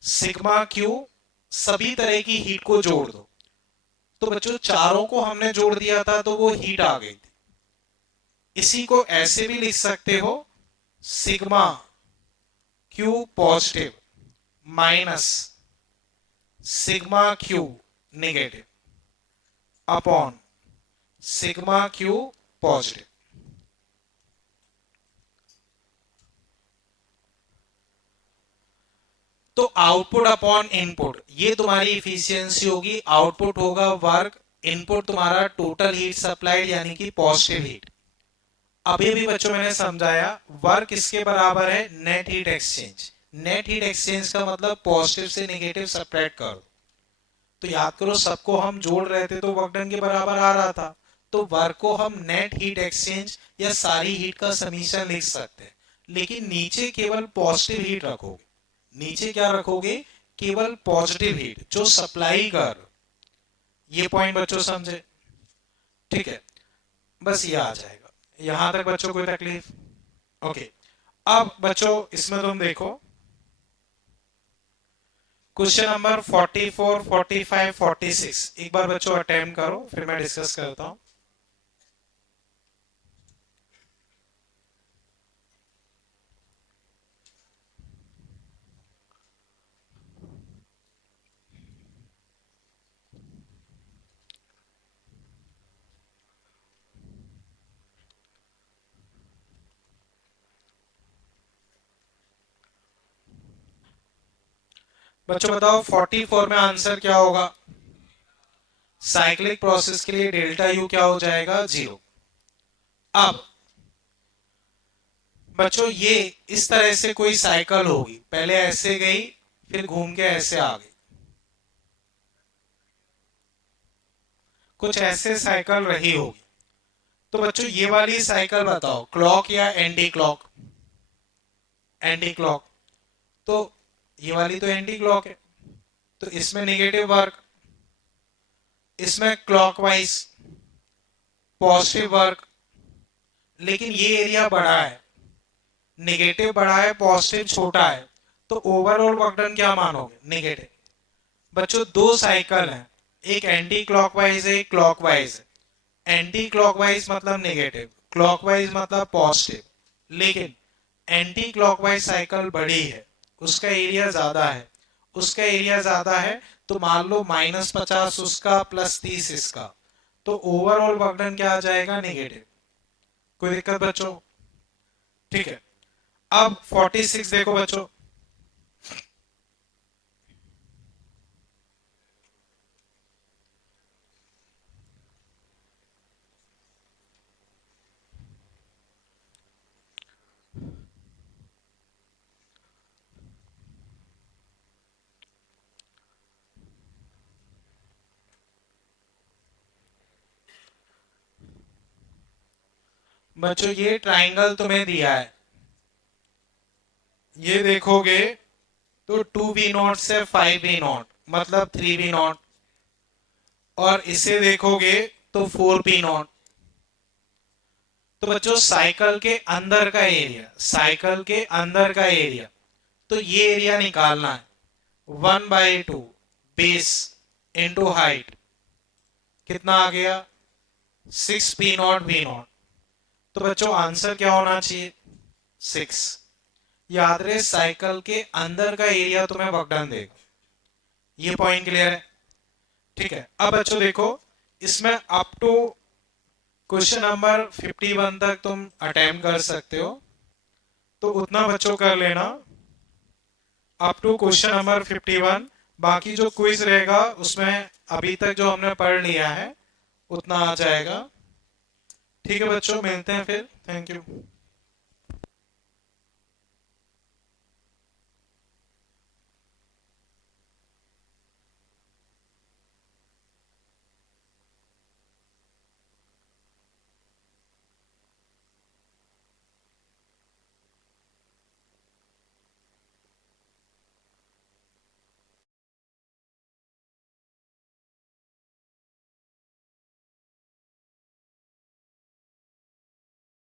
Sigma Q सभी तरह की हीट को जोड़ दो, तो बच्चों चारों को हमने जोड़ दिया था तो वो हीट आ गई थी। इसी को ऐसे भी लिख सकते हो, sigma Q positive minus sigma Q negative upon sigma Q positive. तो आउटपुट अपॉन इनपुट, ये तुम्हारी इफिशियंसी होगी। आउटपुट होगा वर्क, इनपुट तुम्हारा टोटल हीट सप्लाइड यानी कि पॉजिटिव हीट। अभी भी बच्चों मैंने समझाया वर्क किसके बराबर है, net heat exchange. Net heat exchange का मतलब पॉजिटिव से नेगेटिव सब्ट्रैक्ट करो। तो याद करो सबको हम जोड़ रहे थे तो वर्क डन के बराबर आ रहा था। तो वर्क को हम नेट हीट एक्सचेंज या सारी हीट का समीशन लिख सकते हैं, लेकिन नीचे केवल पॉजिटिव हीट रखोगे। नीचे क्या रखोगे, केवल पॉजिटिव हीट जो सप्लाई कर। ये पॉइंट बच्चों समझे, ठीक है। बस ये आ जाएगा, यहां तक बच्चों कोई तकलीफ? ओके। अब बच्चों इसमें तुम देखो क्वेश्चन नंबर 44, 45, 46 एक बार बच्चों अटेम्प्ट करो, फिर मैं डिस्कस करता हूं। बच्चों बताओ 44 में आंसर क्या होगा? साइक्लिक प्रोसेस के लिए डेल्टा यू क्या हो जाएगा, 0। अब बच्चों ये इस तरह से कोई साइकिल होगी, पहले ऐसे गई फिर घूम के ऐसे आ गई, कुछ ऐसे साइकिल रही होगी। तो बच्चों ये वाली साइकिल बताओ क्लॉक या एंटी क्लॉक? Anti clock. तो ये वाली तो एंटी क्लॉक है, तो इसमें नेगेटिव वर्क, इसमें क्लॉकवाइज पॉजिटिव वर्क। लेकिन ये एरिया बड़ा है, नेगेटिव बड़ा है पॉजिटिव छोटा है, तो ओवरऑल वर्क डन क्या मानोगे, नेगेटिव। बच्चों दो साइकिल हैं, एक एंटी क्लॉकवाइज है, एक क्लॉकवाइज है। एंटी क्लॉकवाइज मतलब नेगेटिव, क्लॉकवाइज मतलब पॉजिटिव। लेकिन एंटी क्लॉकवाइज साइकिल बड़ी है, उसका एरिया ज्यादा है, उसका एरिया ज्यादा है, तो मान लो -50 उसका +30 इसका, तो ओवरऑल वर्क डन क्या आ जाएगा, नेगेटिव। कोई दिक्कत बच्चों? ठीक है। अब 46 देखो बच्चों, बच्चों ये ट्राइंगल तुम्हें दिया है, ये देखोगे तो 2v0 से 5v0 मतलब 3v0, और इसे देखोगे तो 4p0। तो बच्चों साइकिल के अंदर का एरिया, साइकिल के अंदर का एरिया, तो ये एरिया निकालना है। 1/2 बेस इंटू हाइट, कितना आ गया, 6p0v0। तो बच्चों आंसर क्या होना चाहिए, 6। याद रहे साइकिल के अंदर का एरिया तुम्हें वर्क डन देगा। ये पॉइंट क्लियर है, ठीक है। अब बच्चों देखो इसमें अप टू क्वेश्चन नंबर 51 तक तुम अटेम्प्ट कर सकते हो, तो उतना बच्चों कर लेना अप टू क्वेश्चन नंबर 51। बाकी जो क्विज रहेगा उसमें अभी तक जो हमने पढ़ लिया है उतना आ जाएगा। ठीक है बच्चों, मिलते हैं फिर, थैंक यू।